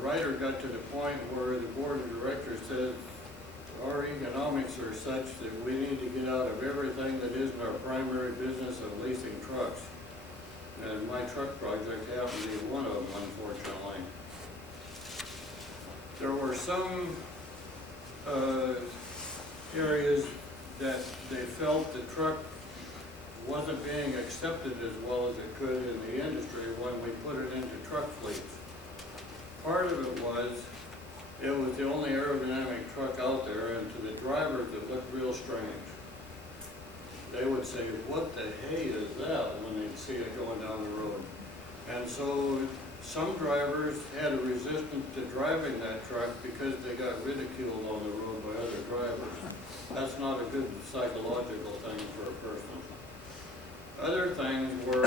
Ryder got to the point where the board of directors said, our economics are such that we need to get out of everything that isn't our primary business of leasing trucks. And my truck project happened to be one of them, unfortunately. There were some areas that they felt the truck wasn't being accepted as well as it could in the industry when we put it into truck fleets. Part of it was It was the only aerodynamic truck out there, and to the drivers, it looked real strange. They would say, "What the hay is that?" when they'd see it going down the road. And so some drivers had a resistance to driving that truck because they got ridiculed on the road by other drivers. That's not a good psychological thing for a person. Other things were,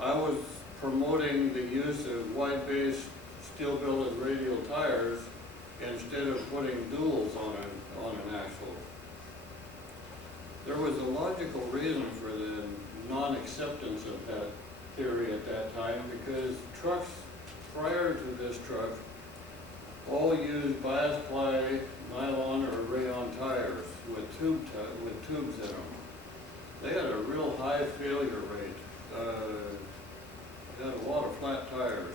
I was promoting the use of wide-base steel-billet radial tires instead of putting duals on an axle. There was a logical reason for the non-acceptance of that theory at that time, because trucks prior to this truck all used bias ply, nylon, or rayon tires with tubes in them. They had a real high failure rate. They had a lot of flat tires,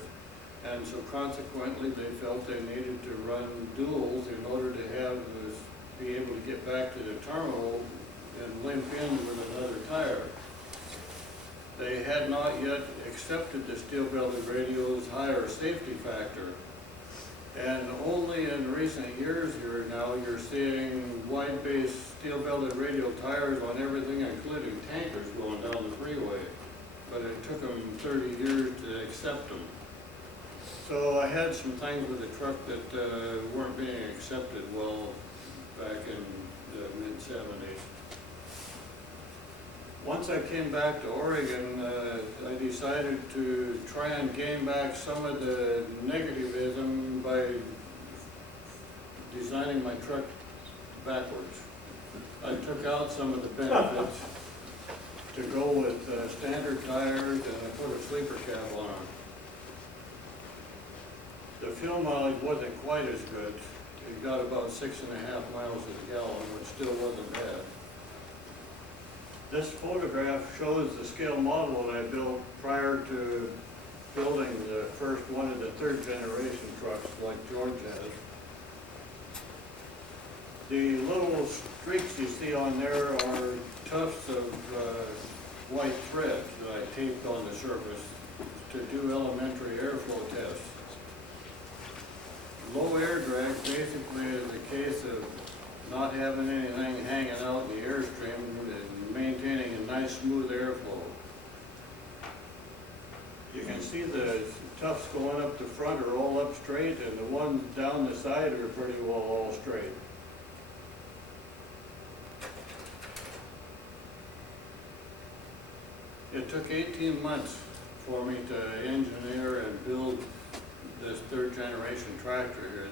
and so consequently they felt they needed to run duals in order to be able to get back to the terminal and limp in with another tire. They had not yet accepted the steel-belted radio's higher safety factor. And only in recent years here now, you're seeing wide-base steel-belted radial tires on everything, including tankers going down the freeway. But it took them 30 years to accept them. So I had some things with the truck that weren't being accepted well back in the mid-70s. Once I came back to Oregon, I decided to try and gain back some of the negativism by designing my truck backwards. I took out some of the benefits to go with standard tires, and I put a sleeper cab on them. The fuel mileage wasn't quite as good. It got about 6.5 miles to the gallon, which still wasn't bad. This photograph shows the scale model that I built prior to building the first one of the third generation trucks like George has. The little streaks you see on there are tufts of white thread that I taped on the surface to do elementary airflow tests. Low air drag basically is a case of not having anything hanging out in the airstream and maintaining a nice smooth airflow. You can see the tufts going up the front are all up straight, and the ones down the side are pretty well all straight. It took 18 months for me to engineer and build this third generation tractor here.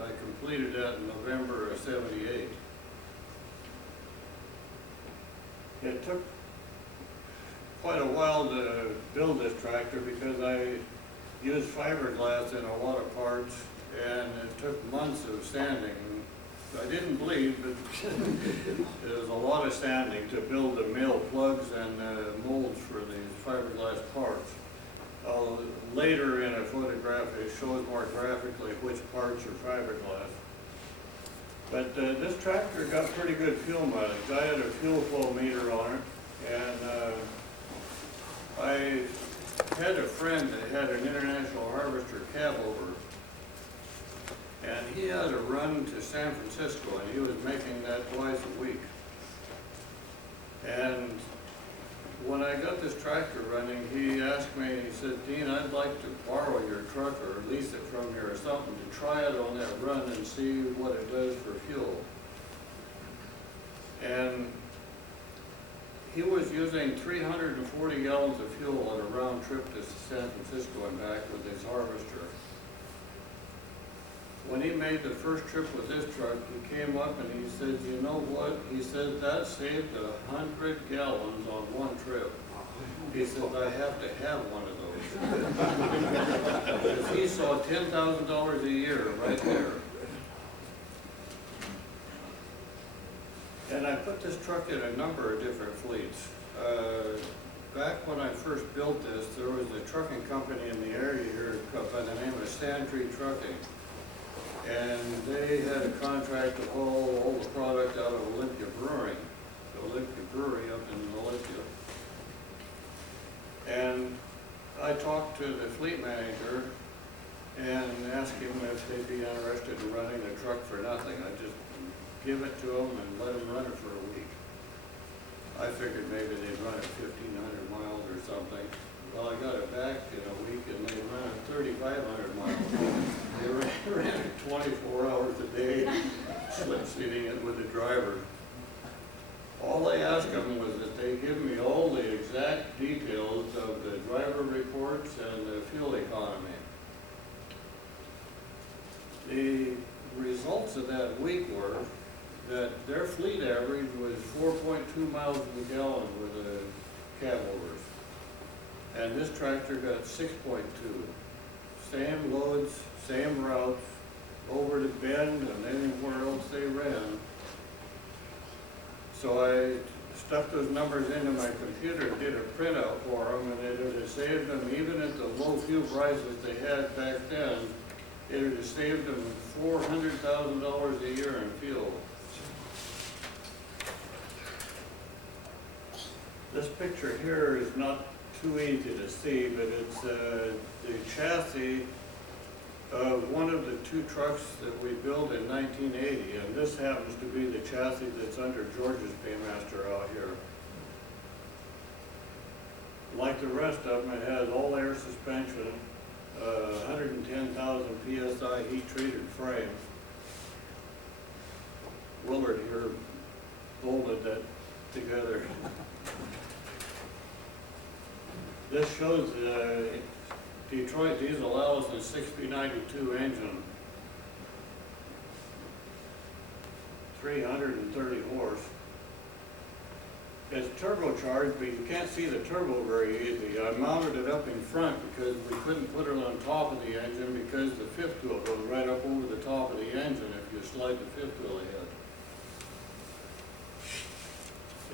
I completed that in November of '78. It took quite a while to build this tractor because I used fiberglass in a lot of parts, and it took months of sanding. I didn't bleed, but there was a lot of sanding to build the male plugs and molds for these fiberglass parts. Later in a photograph, it shows more graphically which parts are fiberglass. But this tractor got pretty good fuel mileage. I had a fuel flow meter on it, and I had a friend that had an International Harvester cab over, and he had a run to San Francisco, and he was making that twice a week. And when I got this tractor running, he asked me, he said, "Dean, I'd like to borrow your truck or lease it from you or something to try it on that run and see what it does for fuel." And he was using 340 gallons of fuel on a round trip to San Francisco and back with his Harvester. When he made the first trip with this truck, he came up and he said, "You know what?" He said, "That saved 100 gallons on one trip." He said, "I have to have one of those." Because he saw $10,000 a year right there. And I put this truck in a number of different fleets. Back when I first built this, there was a trucking company in the area here by the name of Sandtree Trucking. And they had a contract to haul all the product out of Olympia Brewing, the Olympia Brewery up in Olympia. And I talked to the fleet manager, and ask him if they'd be interested in running a truck for nothing. I just give it to them and let them run it for a week. I figured maybe they'd run it 1,500 miles or something. Well, I got it back in a week and they ran it 3,500 miles. They ran it 24 hours a day, slip seating it with the driver. All they asked them was that they give me all the exact details of the driver reports and the fuel economy. The results of that week were that their fleet average was 4.2 miles per gallon with the cab overs. And this tractor got 6.2. Same loads, same routes, over to Bend and anywhere else they ran. So I stuck those numbers into my computer and did a printout for them, and it would have saved them, even at the low fuel prices they had back then, it would have saved them $400,000 a year in fuel. This picture here is not too easy to see, but it's the chassis of one of the two trucks that we built in 1980, and this happens to be the chassis that's under George's Paymaster out here. Like the rest of them, it has all air suspension, 110,000 PSI heat-treated frame. Willard here bolted that together. This shows the Detroit Diesel Allison 6P92 engine, 330 horse. It's turbocharged, but you can't see the turbo very easy. I mounted it up in front because we couldn't put it on top of the engine because the fifth wheel goes right up over the top of the engine if you slide the fifth wheel ahead.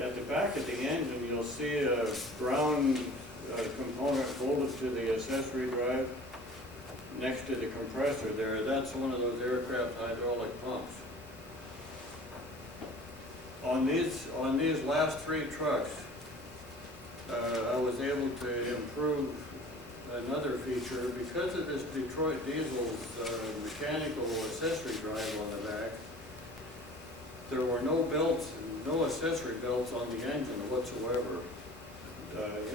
At the back of the engine, you'll see a brown component bolted to the accessory drive next to the compressor there. That's one of those aircraft hydraulic pumps. On these last three trucks, I was able to improve another feature because of this Detroit Diesel's mechanical accessory drive on the back. There were no belts, no accessory belts on the engine whatsoever.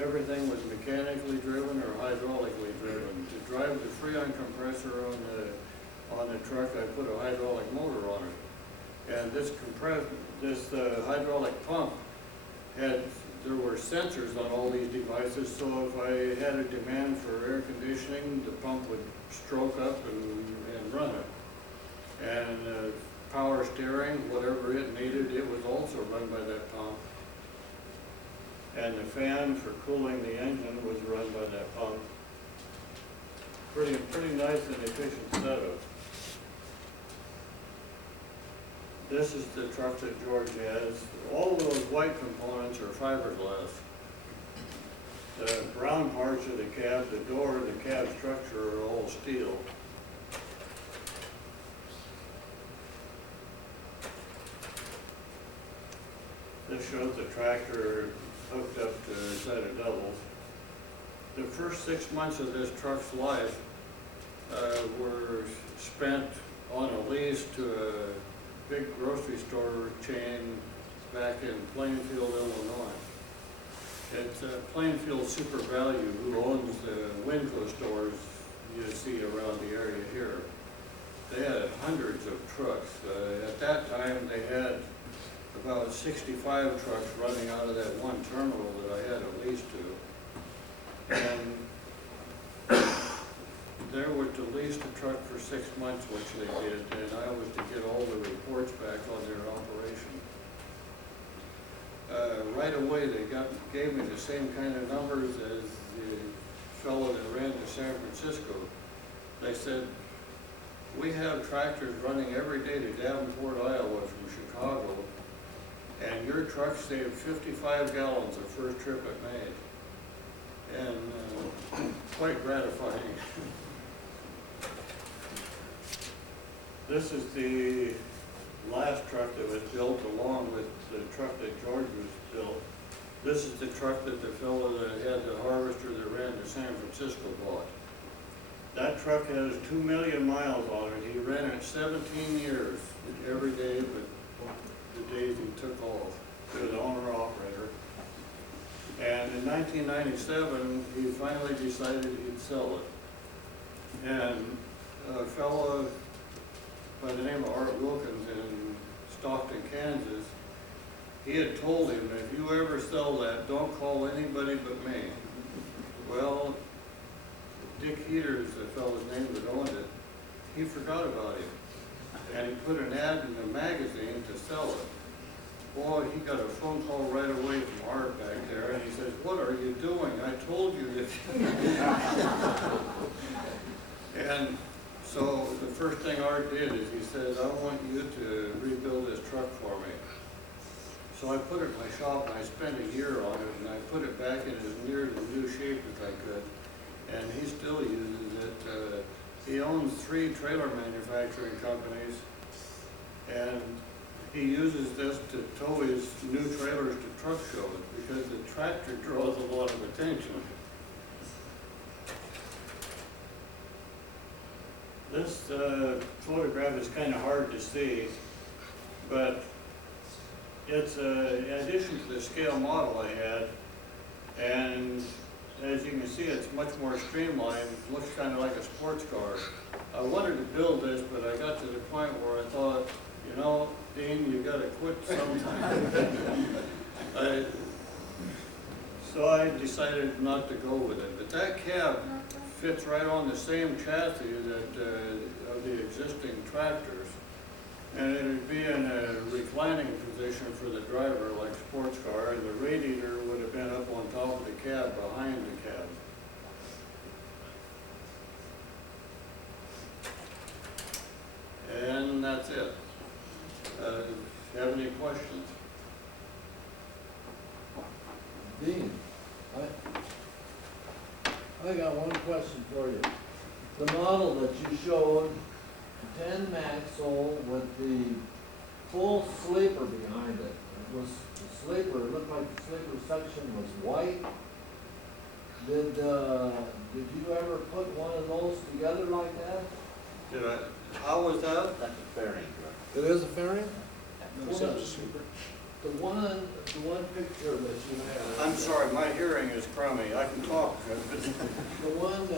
Everything was mechanically driven or hydraulically driven. To drive the Freon compressor on the truck, I put a hydraulic motor on it. And this hydraulic pump there were sensors on all these devices, so if I had a demand for air conditioning, the pump would stroke up and run it. And power steering, whatever it needed, it was also run by that pump. And the fan for cooling the engine was run by that pump. Pretty nice and efficient setup. This is the truck that George has. All of those white components are fiberglass. The brown parts of the cab, the door, and the cab structure are all steel. This shows the tractor hooked up to a set of doubles. The first 6 months of this truck's life were spent on a lease to a big grocery store chain back in Plainfield, Illinois. It's Plainfield Super Value, who owns the Winco stores you see around the area here. They had hundreds of trucks. At that time, they had about 65 trucks running out of that one terminal that I had a lease to. And they were to lease the truck for 6 months, which they did, and I was to get all the reports back on their operation. Right away, they gave me the same kind of numbers as the fellow that ran to San Francisco. They said, we have tractors running every day to Davenport, Iowa from Chicago, and your truck saved 55 gallons the first trip it made. And quite gratifying. This is the last truck that was built along with the truck that George was built. This is the truck that the fellow that had the harvester that ran to San Francisco bought. That truck has 2 million miles on it. He ran it 17 years, every day, but the days he took off. He was owner-operator. And in 1997, he finally decided he'd sell it. And a fellow by the name of Art Wilkins in Stockton, Kansas, he had told him, if you ever sell that, don't call anybody but me. Well, Dick Heaters, the fellow's name that owned it, he forgot about him. And he put an ad in the magazine to sell it. Boy, he got a phone call right away from Art back there, and he says, what are you doing? I told you that. And so the first thing Art did is he said, I want you to rebuild this truck for me. So I put it in my shop, and I spent a year on it, and I put it back in as near the new shape as I could. And he still uses it. He owns 3 trailer manufacturing companies, and he uses this to tow his new trailers to truck shows because the tractor draws a lot of attention. This photograph is kind of hard to see, but it's in addition to the scale model I had, and as you can see, it's much more streamlined. It looks kind of like a sports car. I wanted to build this, but I got to the point where I thought, you know, Dean, you got to quit sometime. So I decided not to go with it. But that cab fits right on the same chassis that of the existing tractors, and it would be in a reclining position for the driver, like sports car, and the radiator would have been up on top of the cab, behind the cab. And that's it. Have any questions? Dean, I got one question for you. The model that you showed, 10 Maxwell with the full sleeper behind it. It was the sleeper, it looked like the sleeper section was white. Did you ever put one of those together like that? Did I? How was that? That's a fairing truck. It is a fairing? No, Is that a super? The one picture that you had. I'm sorry, my hearing is crummy. I can talk. The one, 10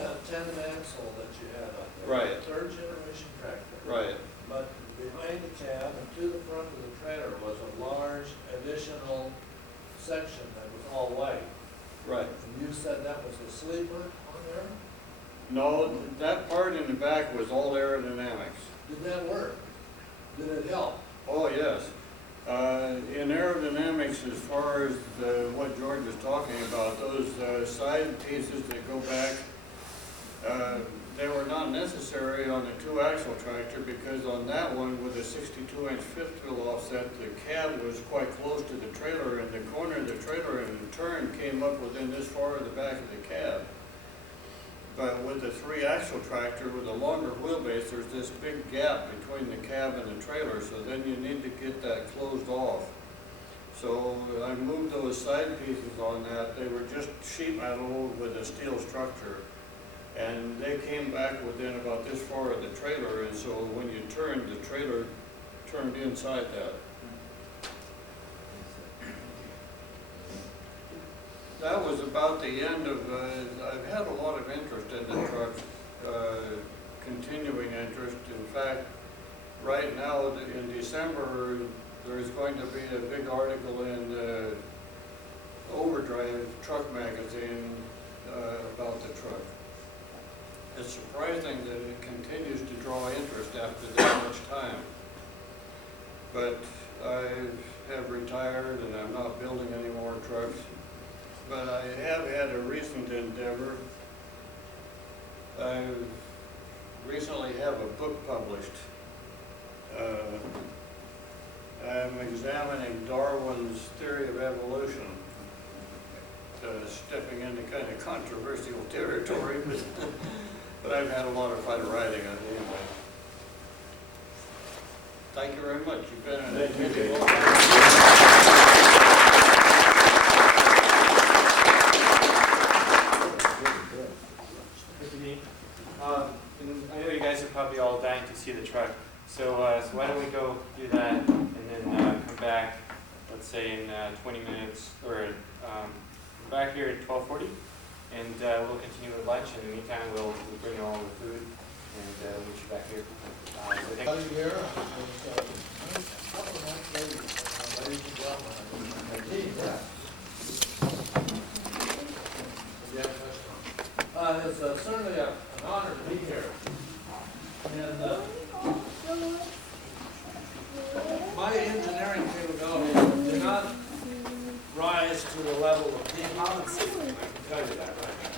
Maxwell that you had up there. Right. Third generation tractor. Right. But behind the cab and to the front of the trailer was a large additional section that was all white. Right. And you said that was a sleeper on there? No, that part in the back was all aerodynamics. Did that work? Did it help? Oh, yes. In aerodynamics, as far as what George was talking about, those side pieces that go back, they were not necessary on the 2-axle tractor because on that one with a 62-inch fifth wheel offset, the cab was quite close to the trailer, and the corner of the trailer in turn came up within this far of the back of the cab. But with the 3-axle tractor with a longer wheelbase, there's this big gap between the cab and the trailer, so then you need to get that closed off. So I moved those side pieces on that. They were just sheet metal with a steel structure. And they came back within about this far of the trailer, and so when you turned, the trailer turned inside that. That was about the end of, I've had a lot of interest in the truck, continuing interest. In fact, right now in December, there's going to be a big article in Overdrive Truck Magazine about the truck. It's surprising that it continues to draw interest after that much time. But I have retired and I'm not building any more trucks. But I have had a recent endeavor. I recently have a book published. I'm examining Darwin's theory of evolution, stepping into kind of controversial territory, but I've had a lot of fun writing on it anyway. Thank you very much. You've been an Mr. Dean, actually see the truck. So, so why don't we go do that and then come back, let's say in 20 minutes, or back here at 12:40, and we'll continue with lunch. In the meantime, we'll bring you all the food, and we'll meet you back here. So I think Here, couple of nice ladies and gentlemen, my team, yeah. It's certainly an honor to be here. And my engineering capabilities do not rise to the level of Dean Hobbensiefken, I can tell you that right now.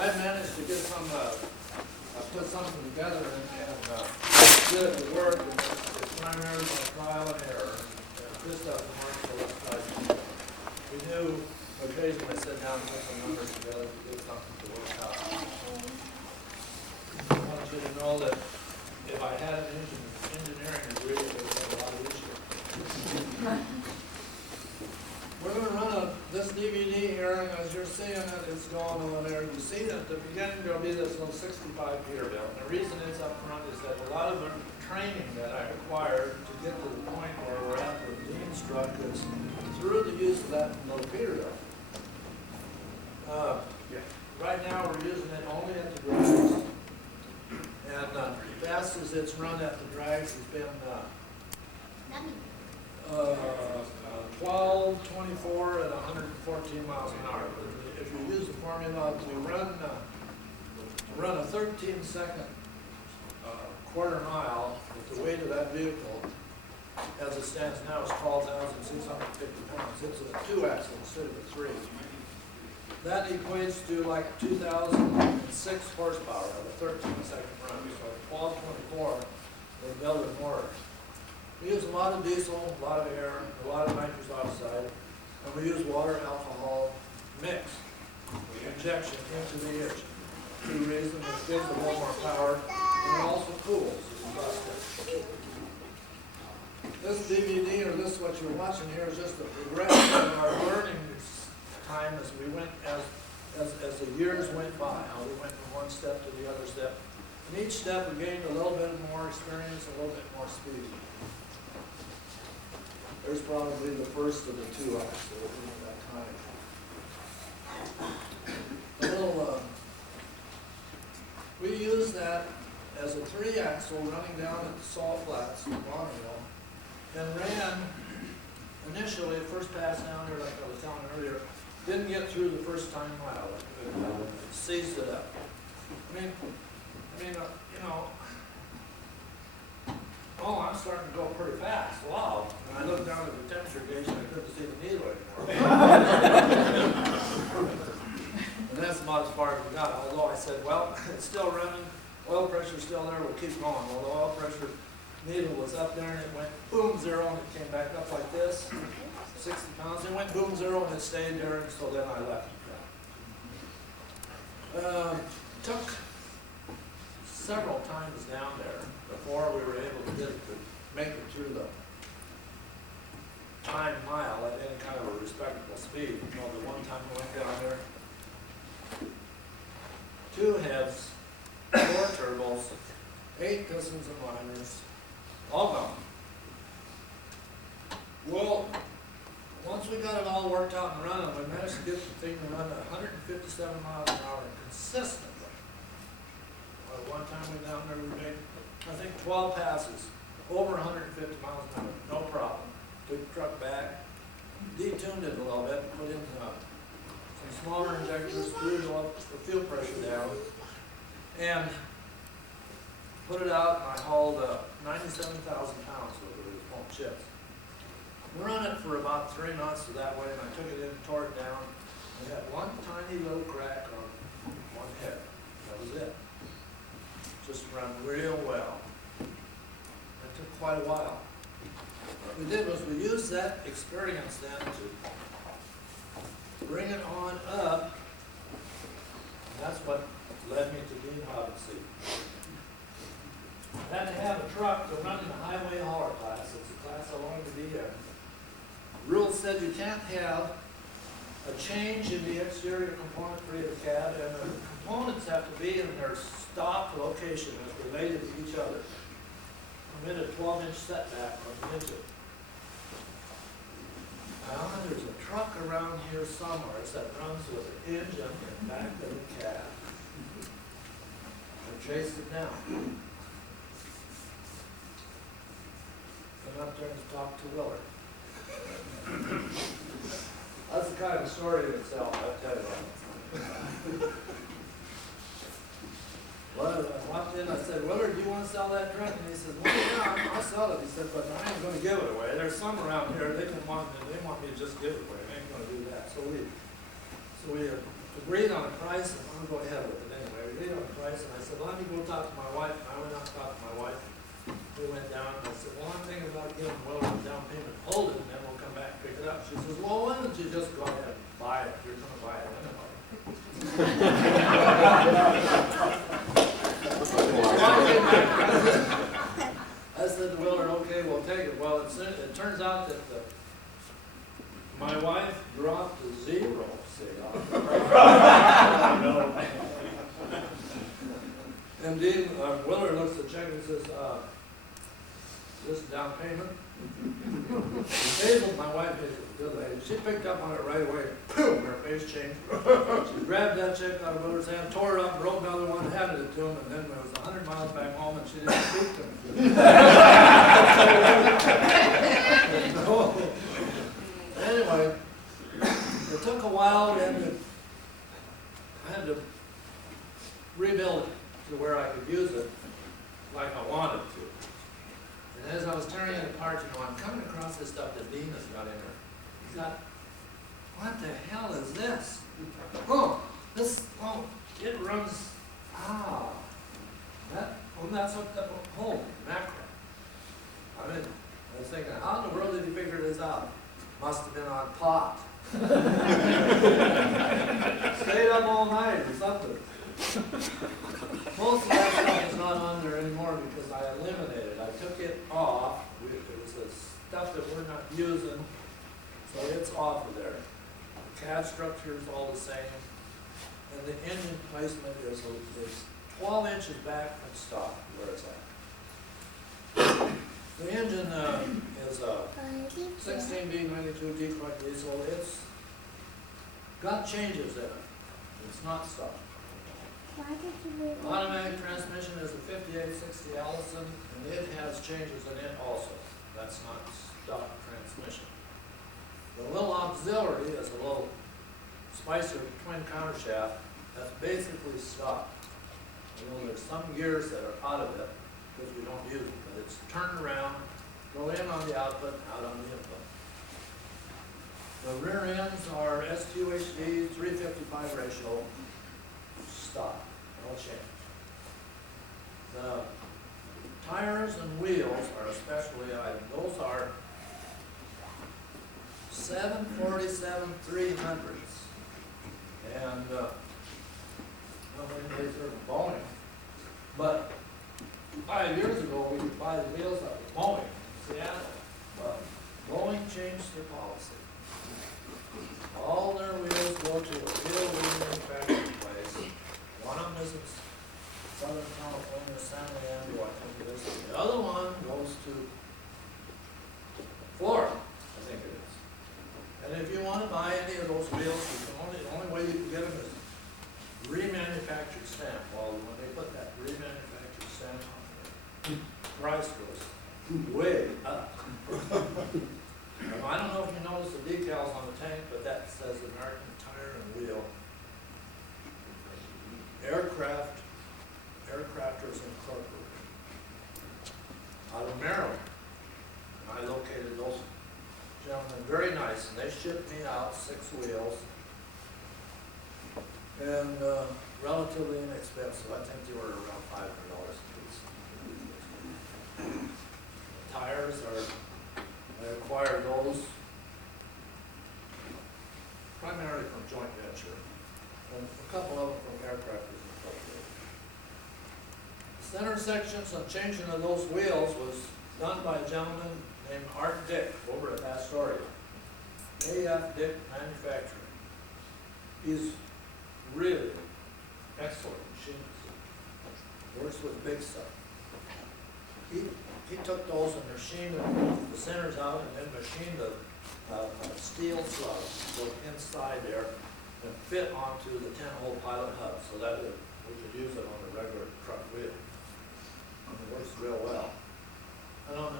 I've managed to get some, put something together and get it to work, and it's primarily by trial and error. And this doesn't work, so let's try it. We do occasionally sit down and put some numbers together to get something to work out. I want you to know that if I had an engineering degree, it would have been a lot easier. We're going to run this DVD hearing. As you're seeing it, it's going on there. You see that at the beginning there'll be this little 65 Peterbilt. And the reason it's up front is that a lot of the training that I required to get to the point where we're at with Dean's truck is through the use of that little Peterbilt. Right now we're using it only at the drags. And the fastest it's run at the drags has been 12, 24 at 114 miles an hour. But if you use the formula to run a 13-second quarter mile with the weight of that vehicle, as it stands now, is 12,650 pounds. It's a 2-axle instead of a 3. That equates to like 2,006 horsepower of a 13-second run. So 1224 with building motor. We use a lot of diesel, a lot of air, a lot of nitrous oxide, and we use water alcohol mix injection into the engine. Two reasons: it gives a little more power, and it also cools the process. This DVD, or this what you're watching here, is just a progression of our learning time as we went, as the years went by, how we went from one step to the other step. And each step we gained a little bit more experience, a little bit more speed. There's probably the first of the 2 axles at that time. A little, we use that as a 3-axle running down at the Salt Flats in Bonneville, and ran initially at first pass down there, like I was telling earlier. Didn't get through the first time mile. It seized it up. I mean, you know, oh, I'm starting to go pretty fast. Wow. And I looked down at the temperature gauge and I couldn't see the needle anymore. And that's about as far as we got. Although I said, well, it's still running. Oil pressure's still there. We'll keep going. Well, the oil pressure needle was up there and it went boom, 0, and it came back up like this. 60 pounds. It went boom, 0, and it stayed there, and so then I left. Took several times down there before we were able to get it to make it through the time mile at any kind of a respectable speed. You know, the one time we went down there, 2 heads, 4 turbos, 8 pistons and liners, all gone. Well, once we got it all worked out and running, we managed to get the thing to run at 157 miles an hour consistently. One time we down there, we made, I think, 12 passes, over 150 miles an hour, no problem. Took the truck back, detuned it a little bit, put in some smaller injectors, screwed the fuel pressure down, and put it out, and I hauled 97,000 pounds over these pump chips. Run it for about 3 months that way, and I took it in and tore it down. We had one tiny little crack on one head. That was it. Just run real well. It took quite a while. What we did was we used that experience then to bring it on up. And that's what led me to Dean Hobbensiefken. I had to have a truck to run in the highway hauler class. It's a class I wanted to be in. Rules said you can't have a change in the exterior componentry of the cab, and the components have to be in their stop location as related to each other. Permit a 12-inch setback on the engine. Now, there's a truck around here somewhere that runs with an engine in the back of the cab. I chased it down. Went up there and talked to Willard. That's the kind of story in itself, I'll tell you what. Well, I walked in, I said, Willard, do you want to sell that truck? And he says, well, yeah, I'll sell it. He said, but I ain't gonna give it away. There's some around here, they want me to just give it away. I ain't gonna do that. So we agreed on a price, and I'm gonna go ahead with it anyway. We agreed on a price, and I said, well, let me go talk to my wife. And I went out and talked to my wife. We went down, and I said, well, I'm thinking about giving Willard a down payment, hold it, and then we'll come back and pick it up. She says, well, why don't you just go ahead and buy it? You're gonna buy it anyway. I said to Willard, okay, we'll take it. Well, it turns out that my wife dropped a zero, see, and Dean, Willard looks at the check and says, this down payment? Hazel, my wife, Hazel, good lady, she picked up on it right away. Boom, her face changed. She grabbed that check out of Willard's hand, tore it up, wrote another one, handed it to him, and then it was 100 miles back home, and she didn't speak to him. Anyway, it took a while, and I had to rebuild it to where I could use it like I wanted to. And as I was tearing it apart, you know, I'm coming across this stuff that Dean has got in there. He's got, what the hell is this? Oh, it runs, that's what the whole macro. I mean, I was thinking, how in the world did he figure this out? Must have been on pot. Stayed up all night or something. Most of that stuff is not on there anymore because I eliminated it. I took it off. It was the stuff that we're not using, so it's off of there. The cab structure is all the same, and the engine placement is 12 inches back from stock where it's at. The engine is a 16B92 Detroit diesel. It's got changes in it. It's not stock. Automatic transmission is a 5860 Allison, and it has changes in it also. That's not stock transmission. The little auxiliary is a little Spicer twin countershaft. That's basically stock. You know, there's some gears that are out of it because we don't use it, but it's turned around, go in on the output, out on the input. The rear ends are SQHD 355 ratio, stock, no change. The tires and wheels are a specialty item. Those are 747-300s. And nobody pays her Boeing. But 5 years ago, we could buy the wheels out of Boeing in Seattle. But Boeing changed their policy. All their wheels go to a real manufacturing place. One of them is in Southern California, San Leandro, I think it is. The other one goes to Florida, I think it is. And if you want to buy any of those wheels, the only way you can get them is remanufactured stamp. Well, when they put that remanufactured stamp on there, price goes way up. I don't know if you notice the decals on the tank, but that says American Tire and Wheel. Aircrafters Incorporated. Out of Maryland. And I located those gentlemen, very nice, and they shipped me out 6 wheels. And relatively inexpensive. I think they were around $500 a piece. Tires are, I acquired those primarily from joint venture, and a couple of them from Aircrafters Incorporated. Center sections and changing of those wheels was done by a gentleman named Art Dick over at Astoria. A.F. Dick Manufacturing. He's really excellent in works with big stuff. He took those and machined the centers out and then machined a steel slug go inside there and fit onto the 10-hole pilot hub so that we could use it on a regular truck wheel. And it works real well. And on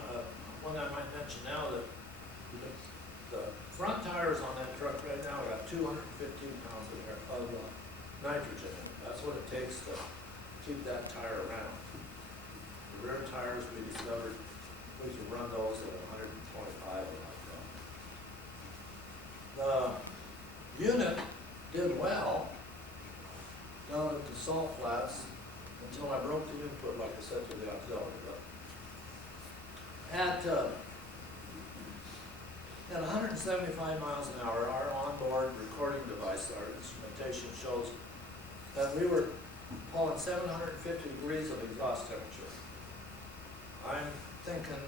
one I might mention now that the front tires on that truck right now got 215 pounds of nitrogen in it. That's what it takes to keep that tire around. The rear tires, we discovered we can run those at 125 without problem. The unit did well down at the salt flats until I broke the input, like I said, to the auxiliary. But at 175 miles an hour, our onboard recording device, our instrumentation shows that we were pulling 750 degrees of exhaust temperature. I'm thinking,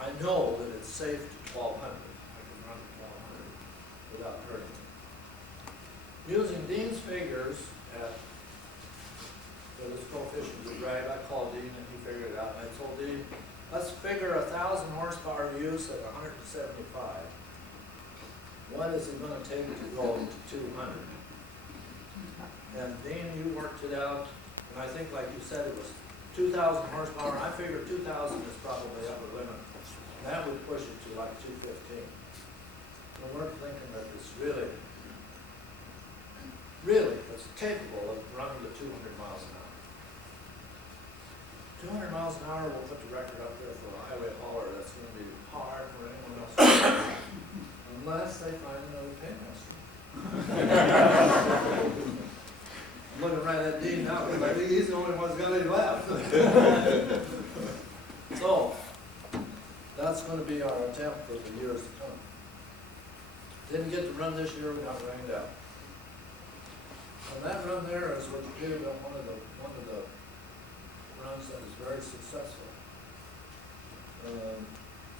I know that it's safe to 1200. I can run to 1200 without hurting it. Using Dean's figures for this coefficient of drag, I called Dean and he figured it out. And I told Dean, let's figure 1,000 horsepower use at 175. What is it going to take to go to 200? And Dean, you worked it out, and I think, like you said, it was 2,000 horsepower. I figured 2,000 is probably upper limit. And that would push it to like 215. And we're thinking that it's really, it's capable of running to 200 miles an hour. 200 miles an hour will put the record up there for a highway hauler. That's going to be hard for anyone else to do, unless they find another paymaster. I'm looking right at Dean now, because I think he's the only one who's got any left. So, that's going to be our attempt for the years to come. Didn't get to run this year, we got rained out. And that run there is what you did on one of the runs that was very successful.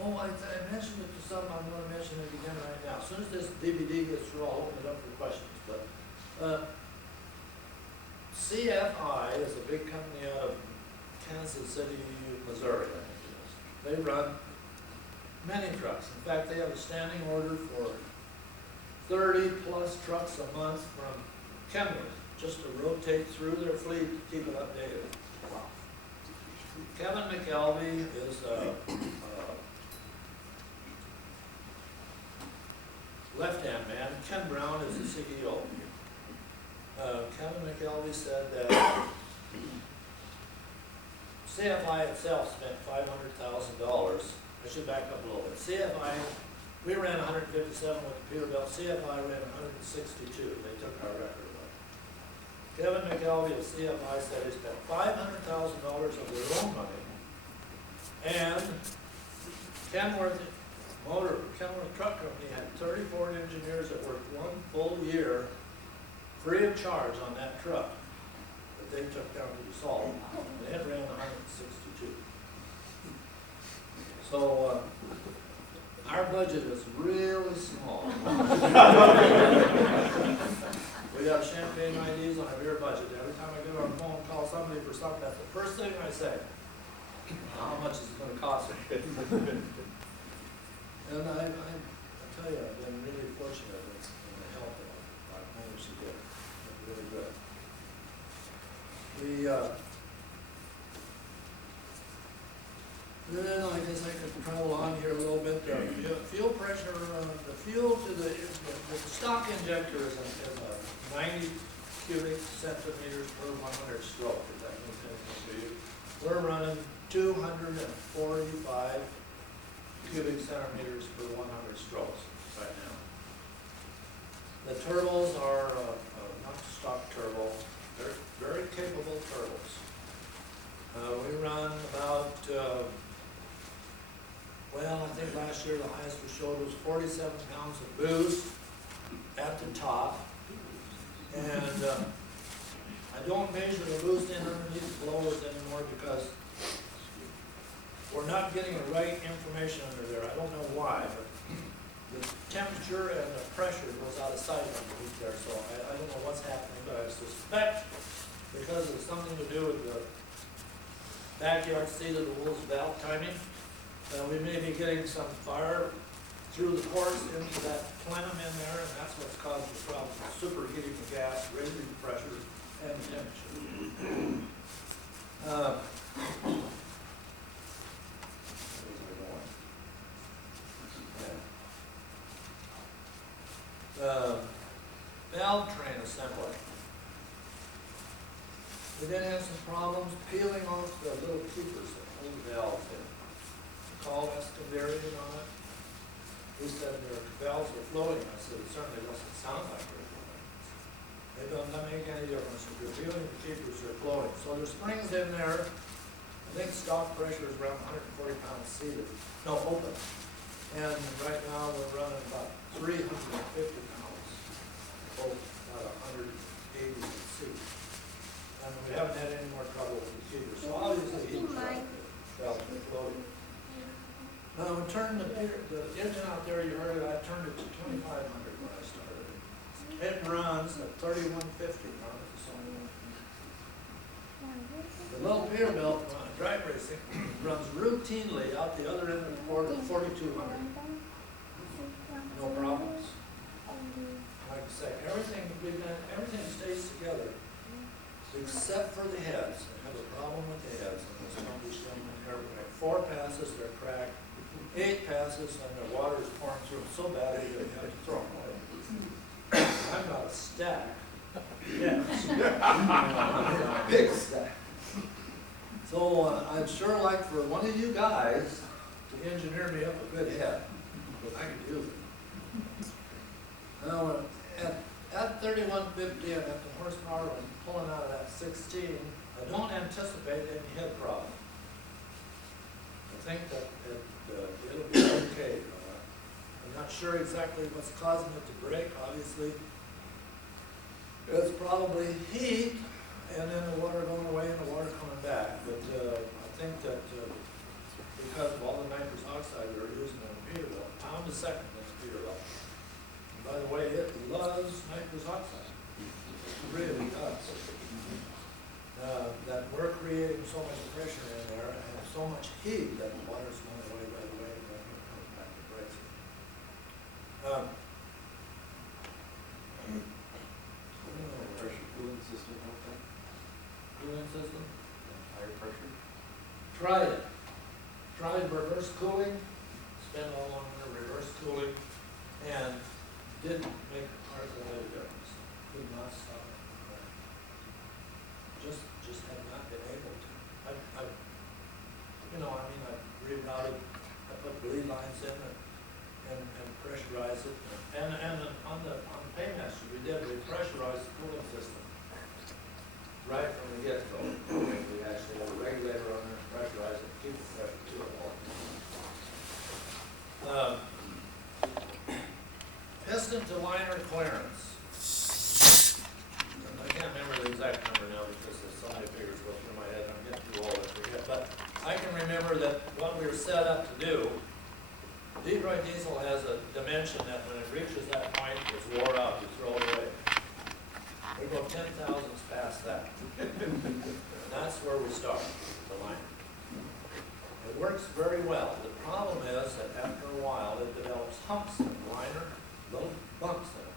I mentioned it to some, I'm going to mention it again right now. As soon as this DVD gets through, I'll open it up for questions. But CFI is a big company out of Kansas City, Missouri, I think it is. They run many trucks. In fact, they have a standing order for 30-plus trucks a month from Kenworth, just to rotate through their fleet to keep it updated. Wow. Kevin McKelvey is left-hand man. Ken Brown is the CEO. Kevin McKelvey said that CFI itself spent $500,000. I should back up a little bit. CFI, we ran 157 with the Peterbilt. CFI ran 162. They took our record away. Kevin McKelvey of CFI said he spent $500,000 of their own money, and Kenworth Truck Company had 34 engineers that worked one full year free of charge on that truck that they took down to the salt, and it ran 162. So our budget is really small. We got champagne IDs on our beer budget. Every time I get on the phone and call somebody for something, that's the first thing I say. How much is it going to cost me? And I tell you, I've been really fortunate in the help that I've managed to get. It's really good. Then I guess I could travel on here a little bit. Fuel pressure, the fuel to the stock injector is a 90 cubic centimeters per 100 stroke, if that makes anything to you. We're running 245 cubic centimeters per 100 strokes right now. The turbos are not stock turbo. They're very capable turbos. We run about, well, I think last year the highest we showed was 47 pounds of boost at the top. And I don't measure the boost in underneath the blowers anymore because we're not getting the right information under there. I don't know why, but the temperature and the pressure goes out of sight underneath there, so I don't know what's happening, but I suspect because it's something to do with the backyard seat of the Wolves valve timing. We may be getting some fire through the pores into that plenum in there, and that's what's causing the problem, superheating the gas, raising the pressure and temperature. Valve train assembly. We did have some problems peeling off the little keepers that hold the valves in. The call excavating on it. He said their valves are floating. I said, it certainly doesn't sound like they're floating. It doesn't make any difference. If you're peeling the keepers, they're floating. So there's springs in there. I think stock pressure is around 140 pounds seated. No, open. And right now we're running about 350 pounds. Both about 180 seat. And we haven't had any more trouble with the keepers. So obviously he's valves are floating. Now, we turned the engine out there, you heard it, I turned it to 2,500 when I started it. It runs at 3,150 The little Peterbilt drag racing runs routinely out the other end of the port at 4,200. No problems. Like I say, everything stays together except for the heads. They have a problem with the heads, and there's somebody's gentlemen here, we have 4 passes, they're cracked. 8 passes and the water is pouring through them so badly that you have to throw them away. I've got a stack. Yes. A big stack. So I'd sure like for one of you guys to engineer me up a good head, because I could use it. Now at 3,150 and at the horsepower and pulling out of that 16, I don't anticipate any head problem. I think that it'll be okay. I'm not sure exactly what's causing it to break. Obviously, it's probably heat and then the water going away and the water coming back. But I think that because of all the nitrous oxide they're using on the Peterbilt, pound a second that's Peterbilt. And by the way, it loves nitrous oxide. It really does. That we're creating so much pressure in there and so much heat that the water's going away right away and then it comes back and breaks it. Pressure cooling system out there? Cooling system? Higher pressure? Tried it. Tried reverse cooling, spent all on reverse cooling, and didn't make hardly any difference. Could not stop it. Just have not been able to. I rerouted, I put bleed lines in and pressurized it. And on the Paymaster, we pressurized the cooling system right from the get-go. We actually have a regulator on there, pressurize it, keep the pressure to it all. Piston to liner clearance. I can't remember the exact number now because there's so many figures go through my head. I'm getting too old to forget. But I can remember that what we were set up to do, Detroit diesel has a dimension that when it reaches that point, it's wore out, you throw it away. We go 10 thousandths past that. And that's where we start, the liner. It works very well. The problem is that after a while, it develops humps in the liner, little bumps in it,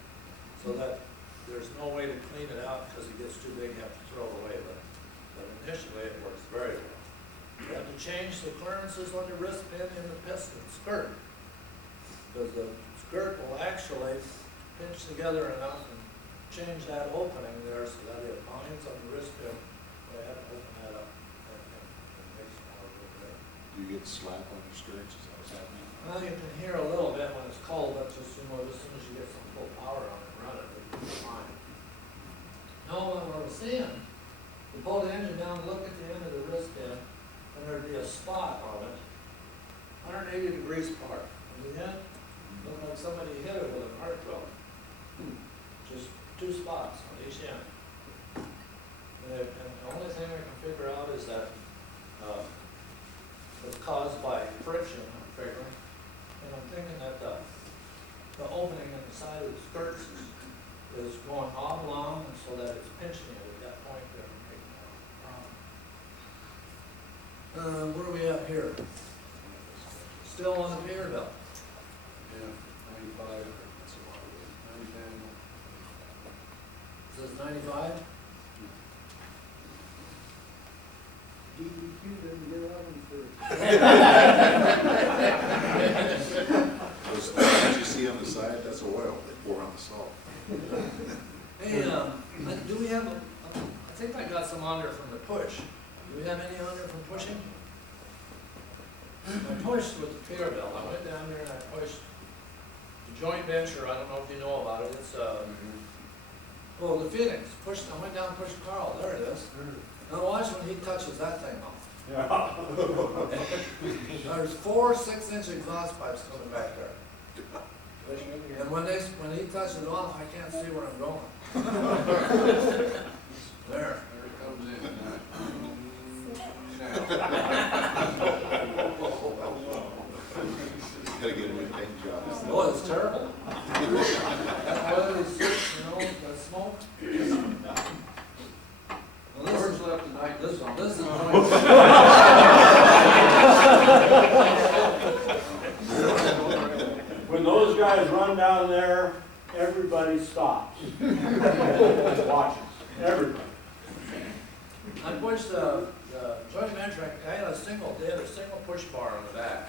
so that there's no way to clean it out because it gets too big, you have to throw it away. But initially, it works very well. You have to change the clearances on the wrist pin in the piston skirt, because the skirt will actually pinch together enough and change that opening there so that it binds on the wrist pin. I have to open that up and make some more over there. Do you get slap on your skirts? Is that what's happening? Well, you can hear a little bit when it's cold, but just, as soon as you get some full power on it, run it, it'll be fine. No, what we're seeing, you pull the engine down, look at the end of the wrist pin, and there'd be a spot on it, 180 degrees apart. And the end, looked like somebody hit it with an arc weld. Just 2 spots on each end. And the only thing I can figure out is that it's caused by friction, I'm figuring. And I'm thinking that the opening in the side of the skirts is going oblong, and so that it's pinching it at that point there and making a problem. Where are we at here? Still on the Peterbilt. Yeah, 95, that's a lot of weight. 90 Says 95? DEQ didn't get out of first. Those things you see on the side, that's oil they pour on the salt. Hey, do we have, I think I got some on there from the push. Do we have any on there from pushing? I pushed with the Peterbilt. I went down there and I pushed the joint venture. I don't know if you know about it. It's, well, the Phoenix. Pushed, I went down and pushed Carl. There it is. Now watch when he touches that thing off. There's 4 6-inch exhaust pipes coming back there. And when he touches it off, I can't see where I'm going. There. There it comes in. Gotta get a new paint job. Oh, it's terrible. That weather is, you know, the smoke. Well, George left tonight, this is When those guys run down there, everybody stops. Watches, everybody. I pushed the joint venture, they had a single push bar on the back.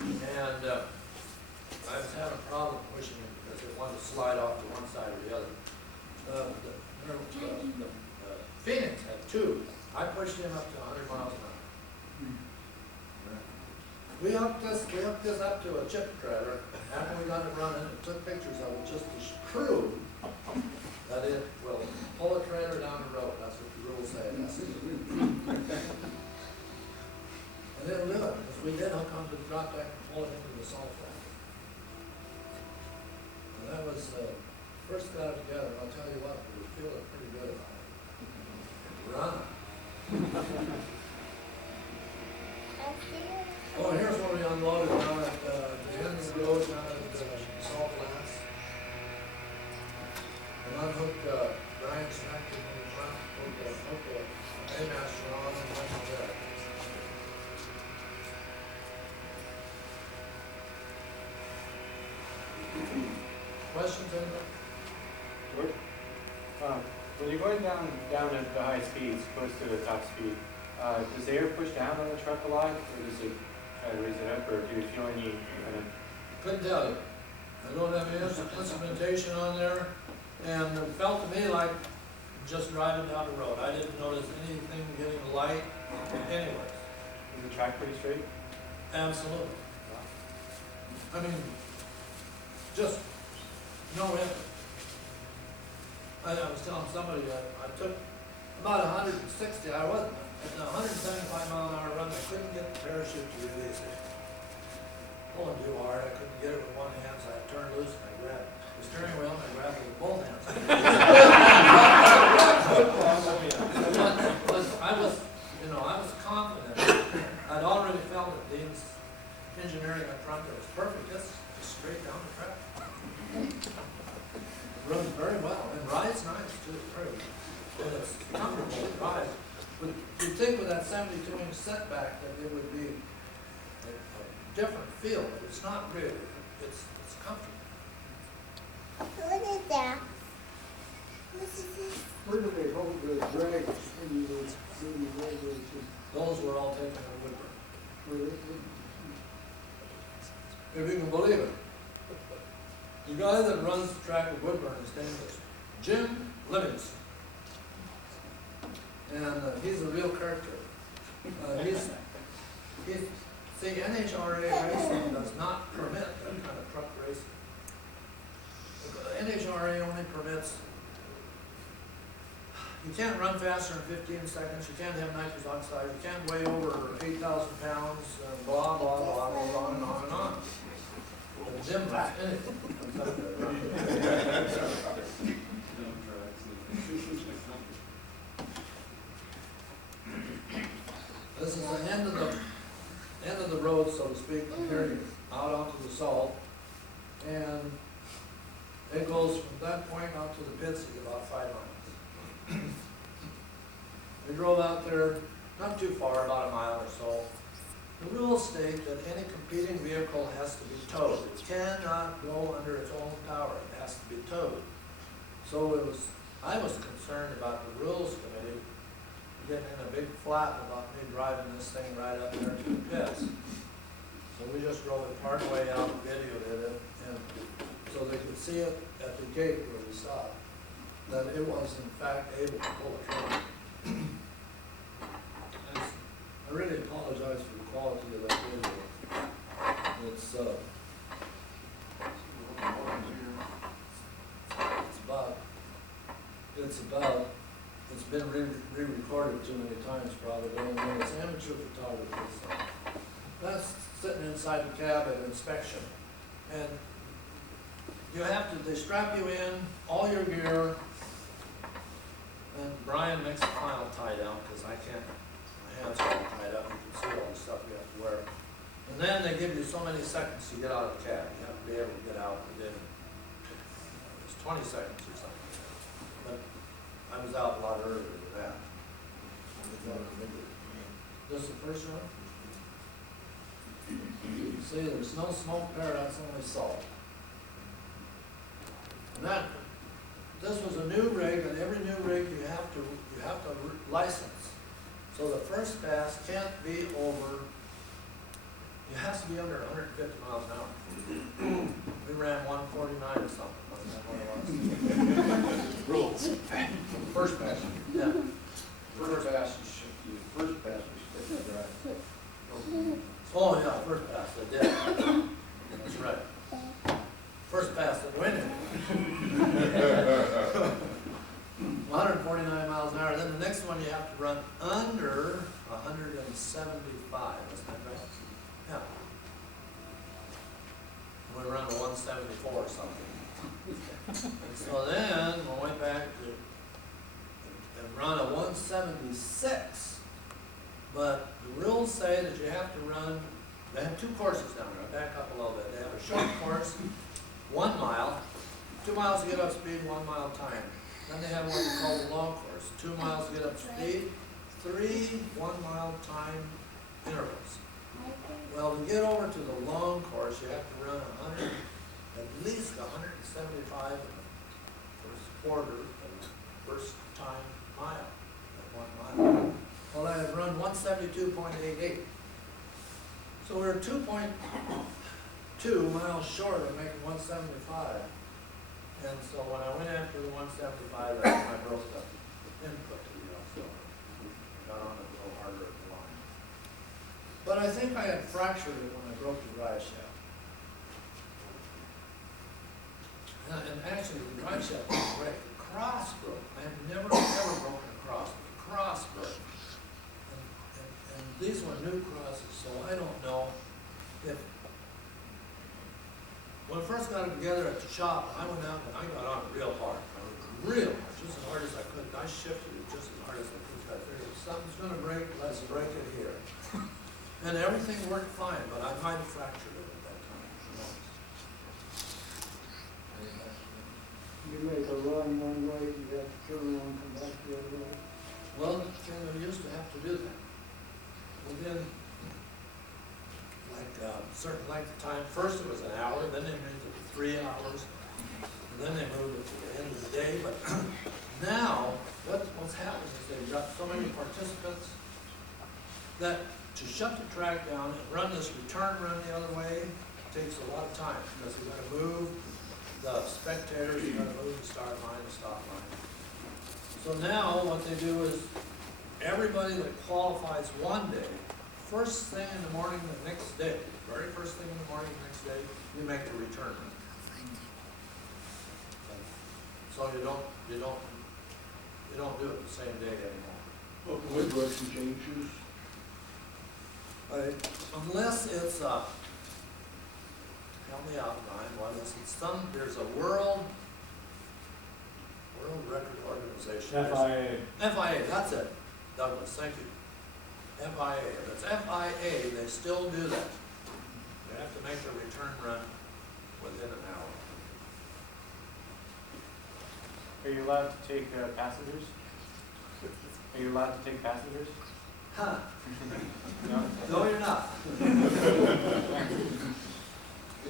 And I was having a problem pushing it because it wanted to slide off to one side or the other. The Phoenix had 2. I pushed him up to 100 miles an hour. We hooked this up to a chip trailer. After we got it running, and took pictures of it just to prove that it will pull a trailer down the road. That's what the rules say. And it'll do it, because we did hook onto the drop deck and pull it into the salt flat. And that was, first got it together, I'll tell you what, we were feeling pretty good about it. We're on it. Oh, here's where we unloaded down at, the end of the road down at the salt flats. And unhooked, Brian's connected in the front, hooked a Paymaster on and went from there. Questions, anybody? George? When you're going down at the high speeds, close to the top speed, does the air push down on the truck a lot, or does it try to raise it up, or do you feel any kind of... Couldn't tell you. I don't have any instrumentation on there, and it felt to me like just driving down the road. I didn't notice anything getting light anywhere. Is the track pretty straight? Absolutely. I mean, just no effort. I was telling somebody that I took about 160, I wasn't, at a 175 mile an hour run, I couldn't get the parachute to release it. Pulling too hard, I couldn't get it with one hand, so I turned loose and I grabbed the steering wheel and I grabbed it with both hands. I was confident. I'd already felt that Dean's engineering up front there was perfect, just straight down the track. Runs very well, and rides nice too, very good. And it's comfortable to ride. But you'd think with that 72-inch setback that it would be a different feel, but it's not really. It's comfortable. What is that? What is this? Where do they hold the drags when you roll those? Those were all taken at Woodburn. Where they, If you can believe it. The guy that runs the track at Woodburn, his name is Jim Livingston. And he's a real character. See, NHRA racing does not permit that kind of truck racing. NHRA only permits, you can't run faster than 15 seconds, you can't have nitrous oxide, you can't weigh over 8,000 pounds, blah, blah, blah, goes on and on and on. But Jim runs anything. This is the end of the road, so to speak, from here out onto the salt. And it goes from that point out to the pits is about 5 miles. We drove out there not too far, about a mile or so. The rules state that any competing vehicle has to be towed. It cannot go under its own power, it has to be towed. So I was concerned about the rules committee getting in a big flap about me driving this thing right up there to the pits. So we just drove it part way out and videoed it, and so they could see it at the gate where we stopped, that it was in fact able to pull a truck. I really apologize for the quality of that video. It's it's been re-recorded too many times probably, and it's amateur photography, so. That's sitting inside the cab at inspection. And they strap you in, all your gear, and Brian makes the final tie down, because I can't, my hands are all tied up, you can see all the stuff you have to wear. And then they give you so many seconds to get out of the cab. You have to be able to get out within, it's 20 seconds or something. But I was out a lot earlier than that. This is the first one? See, there's no smoke there, that's only salt. And this was a new rig, and every new rig you have to license. So the first pass can't be over, it has to be under 150 miles an hour. We ran 149 or something, wasn't that what it was? Rules. First pass, yeah. First pass, first pass, you stick to drive. Oh, yeah, first pass, I did. That's right. First pass, I went in. 149 miles an hour. Then the next one you have to run under 175, isn't that right? Yeah. And we run a 174 or something. And so then we went back and run a 176. But the rules say that you have to run, they have two courses down there. I'll back up a little bit. They have a short course, 1 mile, 2 miles to get up speed, 1 mile time. Then they have what we call the long course, 2 miles to get up speed, 3 1-mile time intervals. Well, to get over to the long course, you have to run at least 175 in the first quarter of the first time mile, at 1 mile. Well, I had run 172.88. So we were 2.2 miles short of making 175. And so when I went after the 175, that's when I broke the input, so I got on it a little harder at the line. But I think I had fractured it when I broke the drive shaft. And actually, the drive shaft was great. The cross broke. I have never broken a cross, but the cross broke. And these were new crosses, so I don't know if, when I first got it together at the shop, I went out and I got on it real hard. Just as hard as I could. I shifted it just as hard as I could. I figured if something's going to break, let's break it here. And everything worked fine, but I might have fractured it at that time. You make a run one way, you have to turn around and come back the other way. Well, we used to have to do that. Within like a certain length of time. First it was an hour, then they moved it to 3 hours, and then they moved it to the end of the day. But now, what's happened is they've got so many participants that to shut the track down and run this return run the other way takes a lot of time, because they've got to move the spectators, they've got to move the start line, the stop line. So now what they do is everybody that qualifies one day, first thing in the morning the next day, very first thing in the morning the next day, you make the return run. So you don't do it the same day anymore. What direction changes? Unless it's help me out, Brian, what is it? There's a world record organization. FIA, that's it. Douglas, thank you. FIA. If it's FIA, they still do that. They have to make the return run within an hour. Are you allowed to take passengers? Are you allowed to take passengers? Huh, No? no, you're not. Be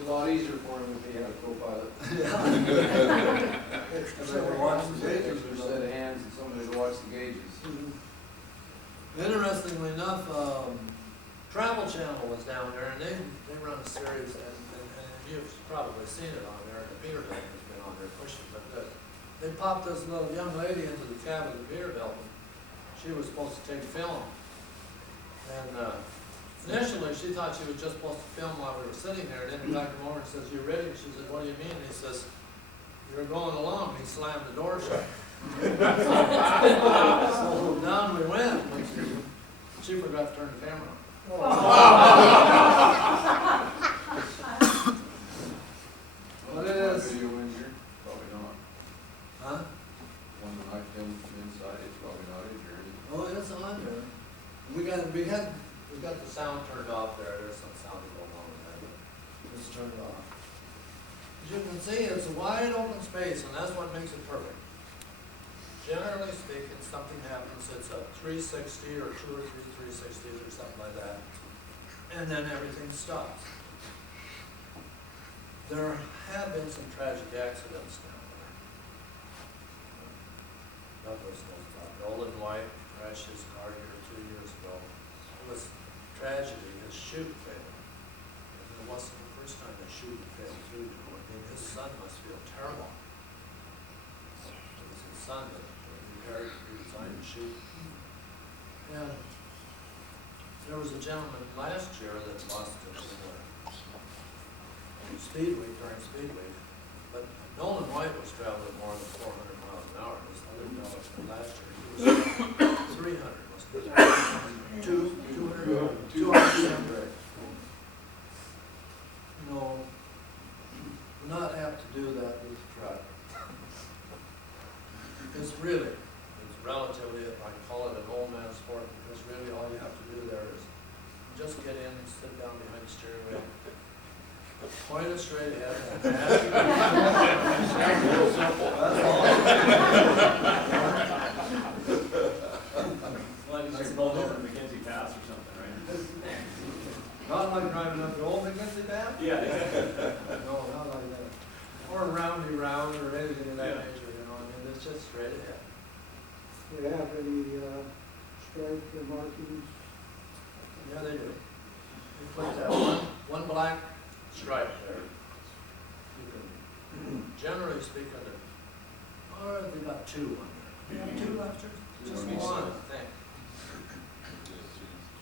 a lot easier for him if he had a co-pilot. They were watching the There's gauges a or set something. of hands and somebody to watch the gauges. Interestingly enough, Travel Channel was down there, and they run a series, and you've probably seen it on there, and the Peterbilt has been on there pushing, but they popped this little young lady into the cab of the Peterbilt, and she was supposed to take film. And initially, she thought she was just supposed to film while we were sitting there, and then the guy came over and says, "You ready?" And she said, "What do you mean?" And he says, "You're going along." And he slammed the door shut. So down we went. She forgot to turn the camera on. What it is? Video injured? Probably not. Huh? One that I filmed from inside, it's probably not injured. Oh, it's on there. We got the sound turned off there. There's some sound going on there, but it's turned off. As you can see, it's a wide open space, and that's what makes it perfect. Generally speaking, something happens, it's a 360 or 2 or 3 360s or something like that, and then everything stops. There have been some tragic accidents down there. Douglas knows about Roland White crashed his car here 2 years ago. It was tragedy, his chute failed. And it wasn't the first time the chute failed through to him. I mean, his son must feel terrible. It was his son that repaired, redesigned the chute. And there was a gentleman last year that lost it in Speed Week, during Speed Week. But Nolan White was traveling more than 400 miles an hour. This other fellow from last year, he was 300, wasn't it? 200. No, we're not apt to do that with the truck. It's relatively, I call it an old man's sport, because really all you have to do there is just get in and sit down behind the steering wheel, point it straight ahead, and ask. Real simple, that's all. That's rolled over to McKenzie Pass or something, right? Not like driving up the old McKenzie Path? Yeah, exactly. No, not like that. Or roundy round or anything of that Yeah. nature, you know, I mean, it's just straight ahead. Do you have any stripes or markings? Yeah, they do. You put that one black stripe there. You can, generally speaking, or they got two on there. You have two left here? Just one, I think.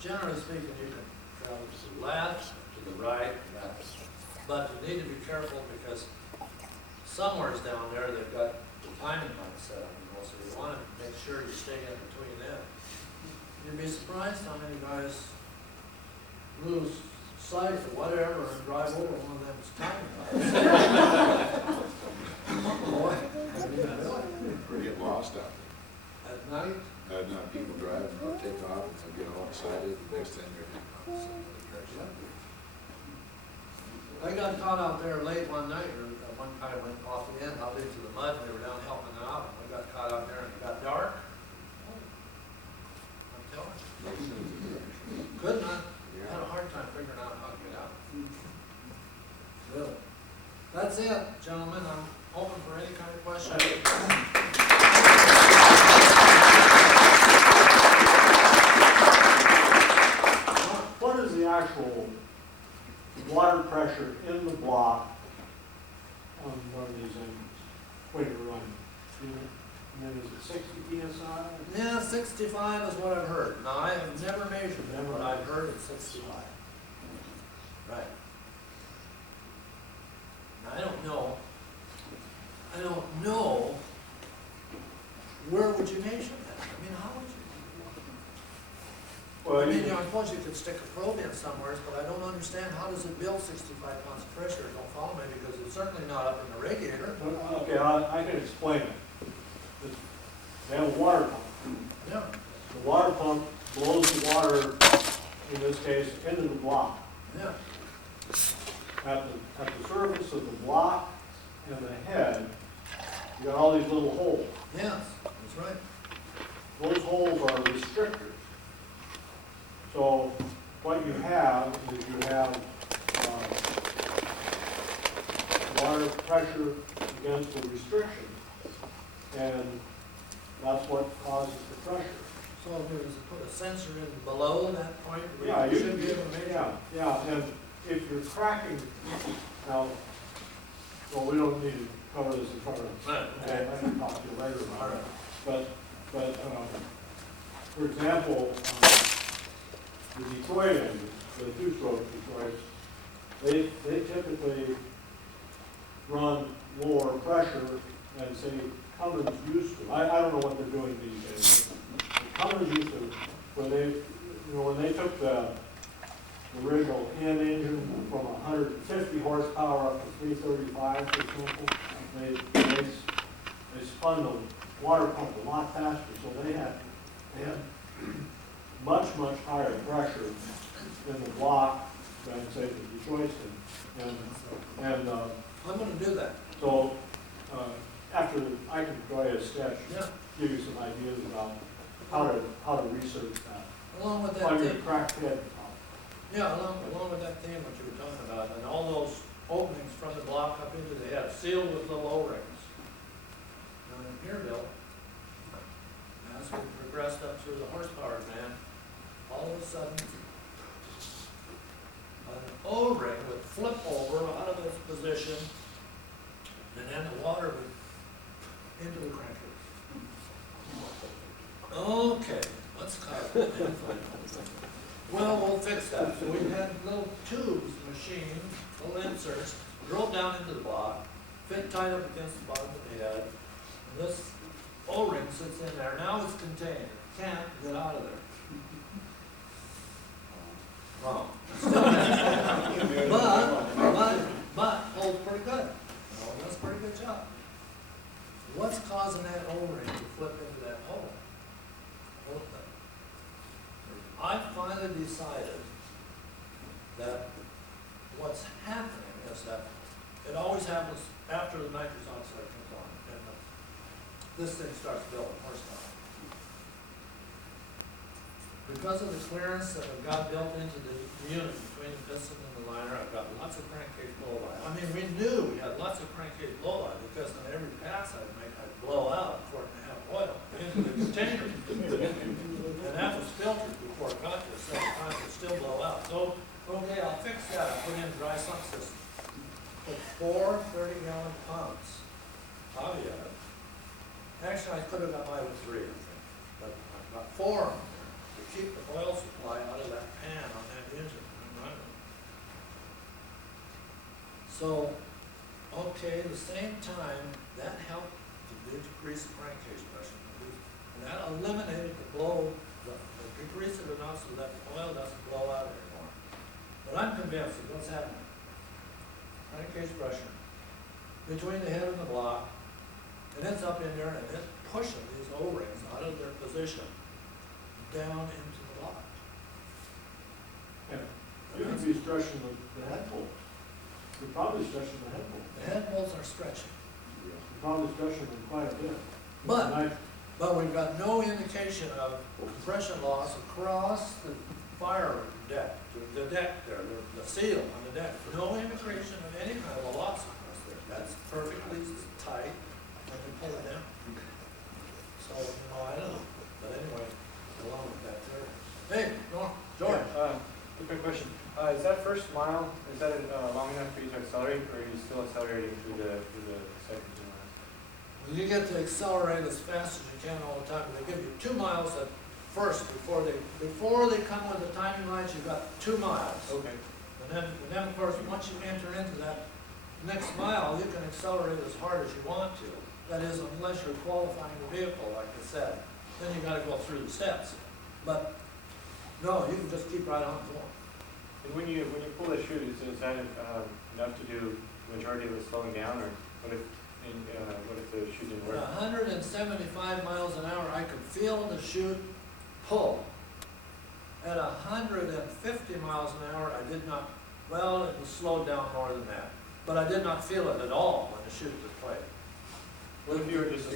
Generally speaking, you can travel to the left, to the right, left. But you need to be careful because somewhere's down there they've got the timing light set up, you know, so you want to make sure you stay in between them. You'd be surprised how many guys lose sight or whatever and drive over one of them's timing lights. Boy, I mean, really. Or get lost out At night, there. I've known people drive and they'll take off and they'll get all excited, and next thing they're in somebody crashes out. I got caught out there late one night, or one guy went off the end, out into the mud, and we were down helping them out, and we got caught out there and it got dark. I'm telling you. Could not, had a hard time figuring out how to get out. Really. That's it, gentlemen, I'm open for any kind of question. What is the actual water pressure in the block on one of these engines when you're running? And then is it 60 PSI? Yeah, 65 is what I've heard. Now, I have never measured them, but I've heard it's 65. Right. Now, I don't know where would you measure that? I mean, how would you? Well, I mean, you know, I suppose you could stick a probe in somewhere, but I don't understand, how does it build 65 pounds of pressure? It don't follow me, because it's certainly not up in the radiator. Okay, I can explain it. They have a water pump. Yeah. The water pump blows the water, in this case, into the block. Yeah. At the surface of the block and the head, you got all these little holes. Yes, that's right. Those holes are restrictors. you have water pressure against the restriction, and that's what causes the pressure. So if we was to put a sensor in below that point, Yeah, we should be able to measure. Yeah, and if you're cracking, now, well, we don't need to cover this in front of us. Right, okay. I can talk to you later All about right. it. But, for example, the Detroit engines, the two-stroke Detroits, they typically run lower pressure than, say, Cummins used to. I don't know what they're doing these days. Cummins used to, when they took the original N engine from 150 horsepower up to 335, for example, they spun the water pump a lot faster, so they had much higher pressure in the block than, say, the Detroits did. And I'm gonna do that. so, after, I can draw you a sketch, Yeah. give you some ideas about how to research that. Along with that On your theme, cracked head. yeah, along with that theme, what you were talking about, and all those openings from the block up into the head, sealed with little O-rings. Now in here, Bill, as we progressed up through the horsepower band, all of a sudden, an O-ring would flip over out of its position, and then the water would into the crankcase. Okay, let's cut it. Well, we'll fix that. So we had little tubes, machines, little inserts, drilled down into the block, fit tight up against the bottom of the head. And this O-ring sits in there. Now it's contained. It can't get out of there. Wrong. but holds pretty good. Oh, that's a pretty good job. What's causing that O-ring to flip into that hole? Well, I finally decided that what's happening is that it always happens after the nitrous oxide comes on, and this thing starts building horsepower. Because of the clearance that I've got built into the unit between the piston and the liner, I've got lots of crankcase blow line. I mean, we knew we had lots of crankcase blow line because on every pass I'd make, I'd blow out 1.5 oil into the container. And that was filtered before it got there, so sometimes it would still blow out. So, okay, I'll fix that. I put in a dry sump system. Put 4 30-gallon pumps. Caveat. Actually, I could have got by with 3, I think. But I've got 4 of them to keep the oil supply out of that pan on that engine. So, okay, at the same time, that helped to decrease the crankcase pressure. And that eliminated the blow, decreased it enough so that the oil doesn't blow out anymore. But I'm convinced that what's happening, crankcase pressure between the head and the block, and it's up in there and it's pushing these O-rings out of their position down into the block. Yeah, you could be stretching the head bolts. You're probably stretching the head bolts. The head bolts are stretching. You're probably stretching them quite a bit. But we've got no indication of compression loss across the fire deck, the deck there, the seal on the deck. No indication of any kind of a loss across there. That's perfectly tight when you pull it down. So, I don't know. But anyway, along with that there. Hey, Norm, George. Quick question. Is that first mile, is that long enough for you to accelerate, or are you still accelerating through the second 2 miles? Well, you get to accelerate as fast as you can all the time. They give you 2 miles at first before they come with the timing lights. You've got 2 miles. Okay. And then of course, once you enter into that next mile, you can accelerate as hard as you want to. That is, unless you're qualifying the vehicle, like I said. Then you gotta go through the steps. But no, you can just keep right on going. And when you pull the chute, is that enough to do the majority of the slowing down, or what if the chute didn't work? At 175 miles an hour, I could feel the chute pull. At 150 miles an hour, I did not, well, it was slowed down more than that. But I did not feel it at all when the chute was played. What if you were just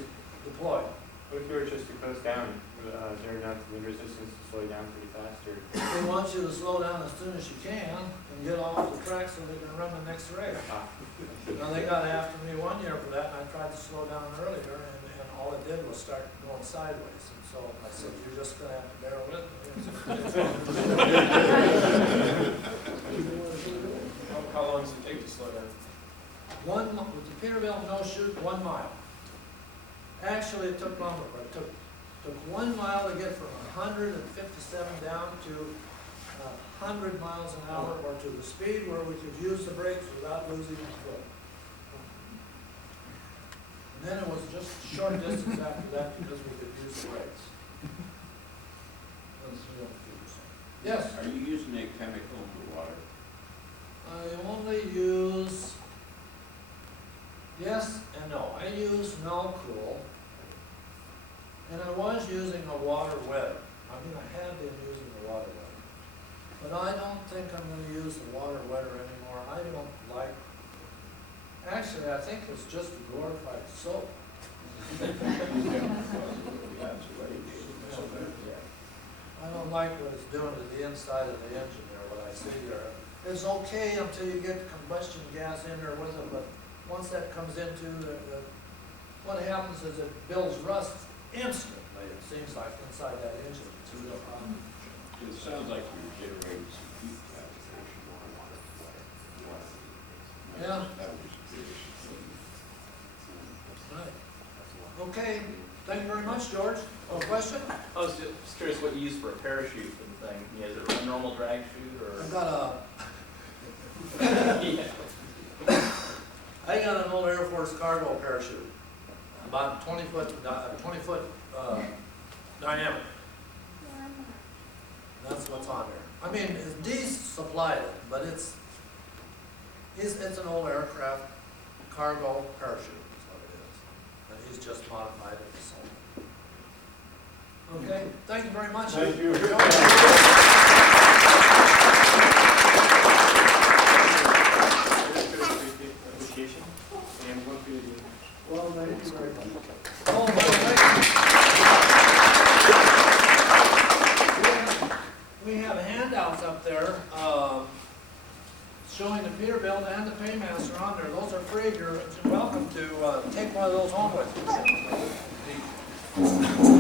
deployed? What if you were just to coast down? there enough wind resistance to slow you down pretty fast, or? They want you to slow down as soon as you can and get off the track so they can run the next race. Now, they got after me one year for that, and I tried to slow down earlier, and all it did was start going sideways. And so I said, you're just gonna have to bear with me. How long does it take to slow down? With the Peterbilt no shoot, 1 mile. Actually, it took longer, but it took 1 mile to get from 157 down to 100 miles an hour, or to the speed where we could use the brakes without losing a foot. And then it was just a short distance after that because we could use the brakes. Yes? Are you using a chemical in the water? I only use, yes and no. I use Melcool, and I was using a water wetter. I mean, I had been using the water wetter. But I don't think I'm going to use the water wetter anymore. I don't like, actually, I think it's just a glorified soap. I don't like what it's doing to the inside of the engine there, what I see there. It's okay until you get combustion gas in there with it, but once that comes into what happens is it builds rust instantly, it seems like, inside that engine. It's a real problem. It sounds like you're generating some heat out of it. Yeah. That was the issue. Right. Okay, thank you very much, George. Oh, question? I was just curious what you use for a parachute for the thing. Yeah, is it a normal drag chute or? I've got Yeah. I got an old Air Force cargo parachute, about 20 foot diameter. That's what's on there. I mean, Dee's supplied it, but it's an old aircraft cargo parachute, is what it is. And he's just modified it, so. Okay, thank you very much. Thank you. Appreciation, and what do you do? Well, thank you very much. Oh, by the way, we have handouts up there showing the Peterbilt and the Paymaster on there. Those are free. You're welcome to take one of those home with you.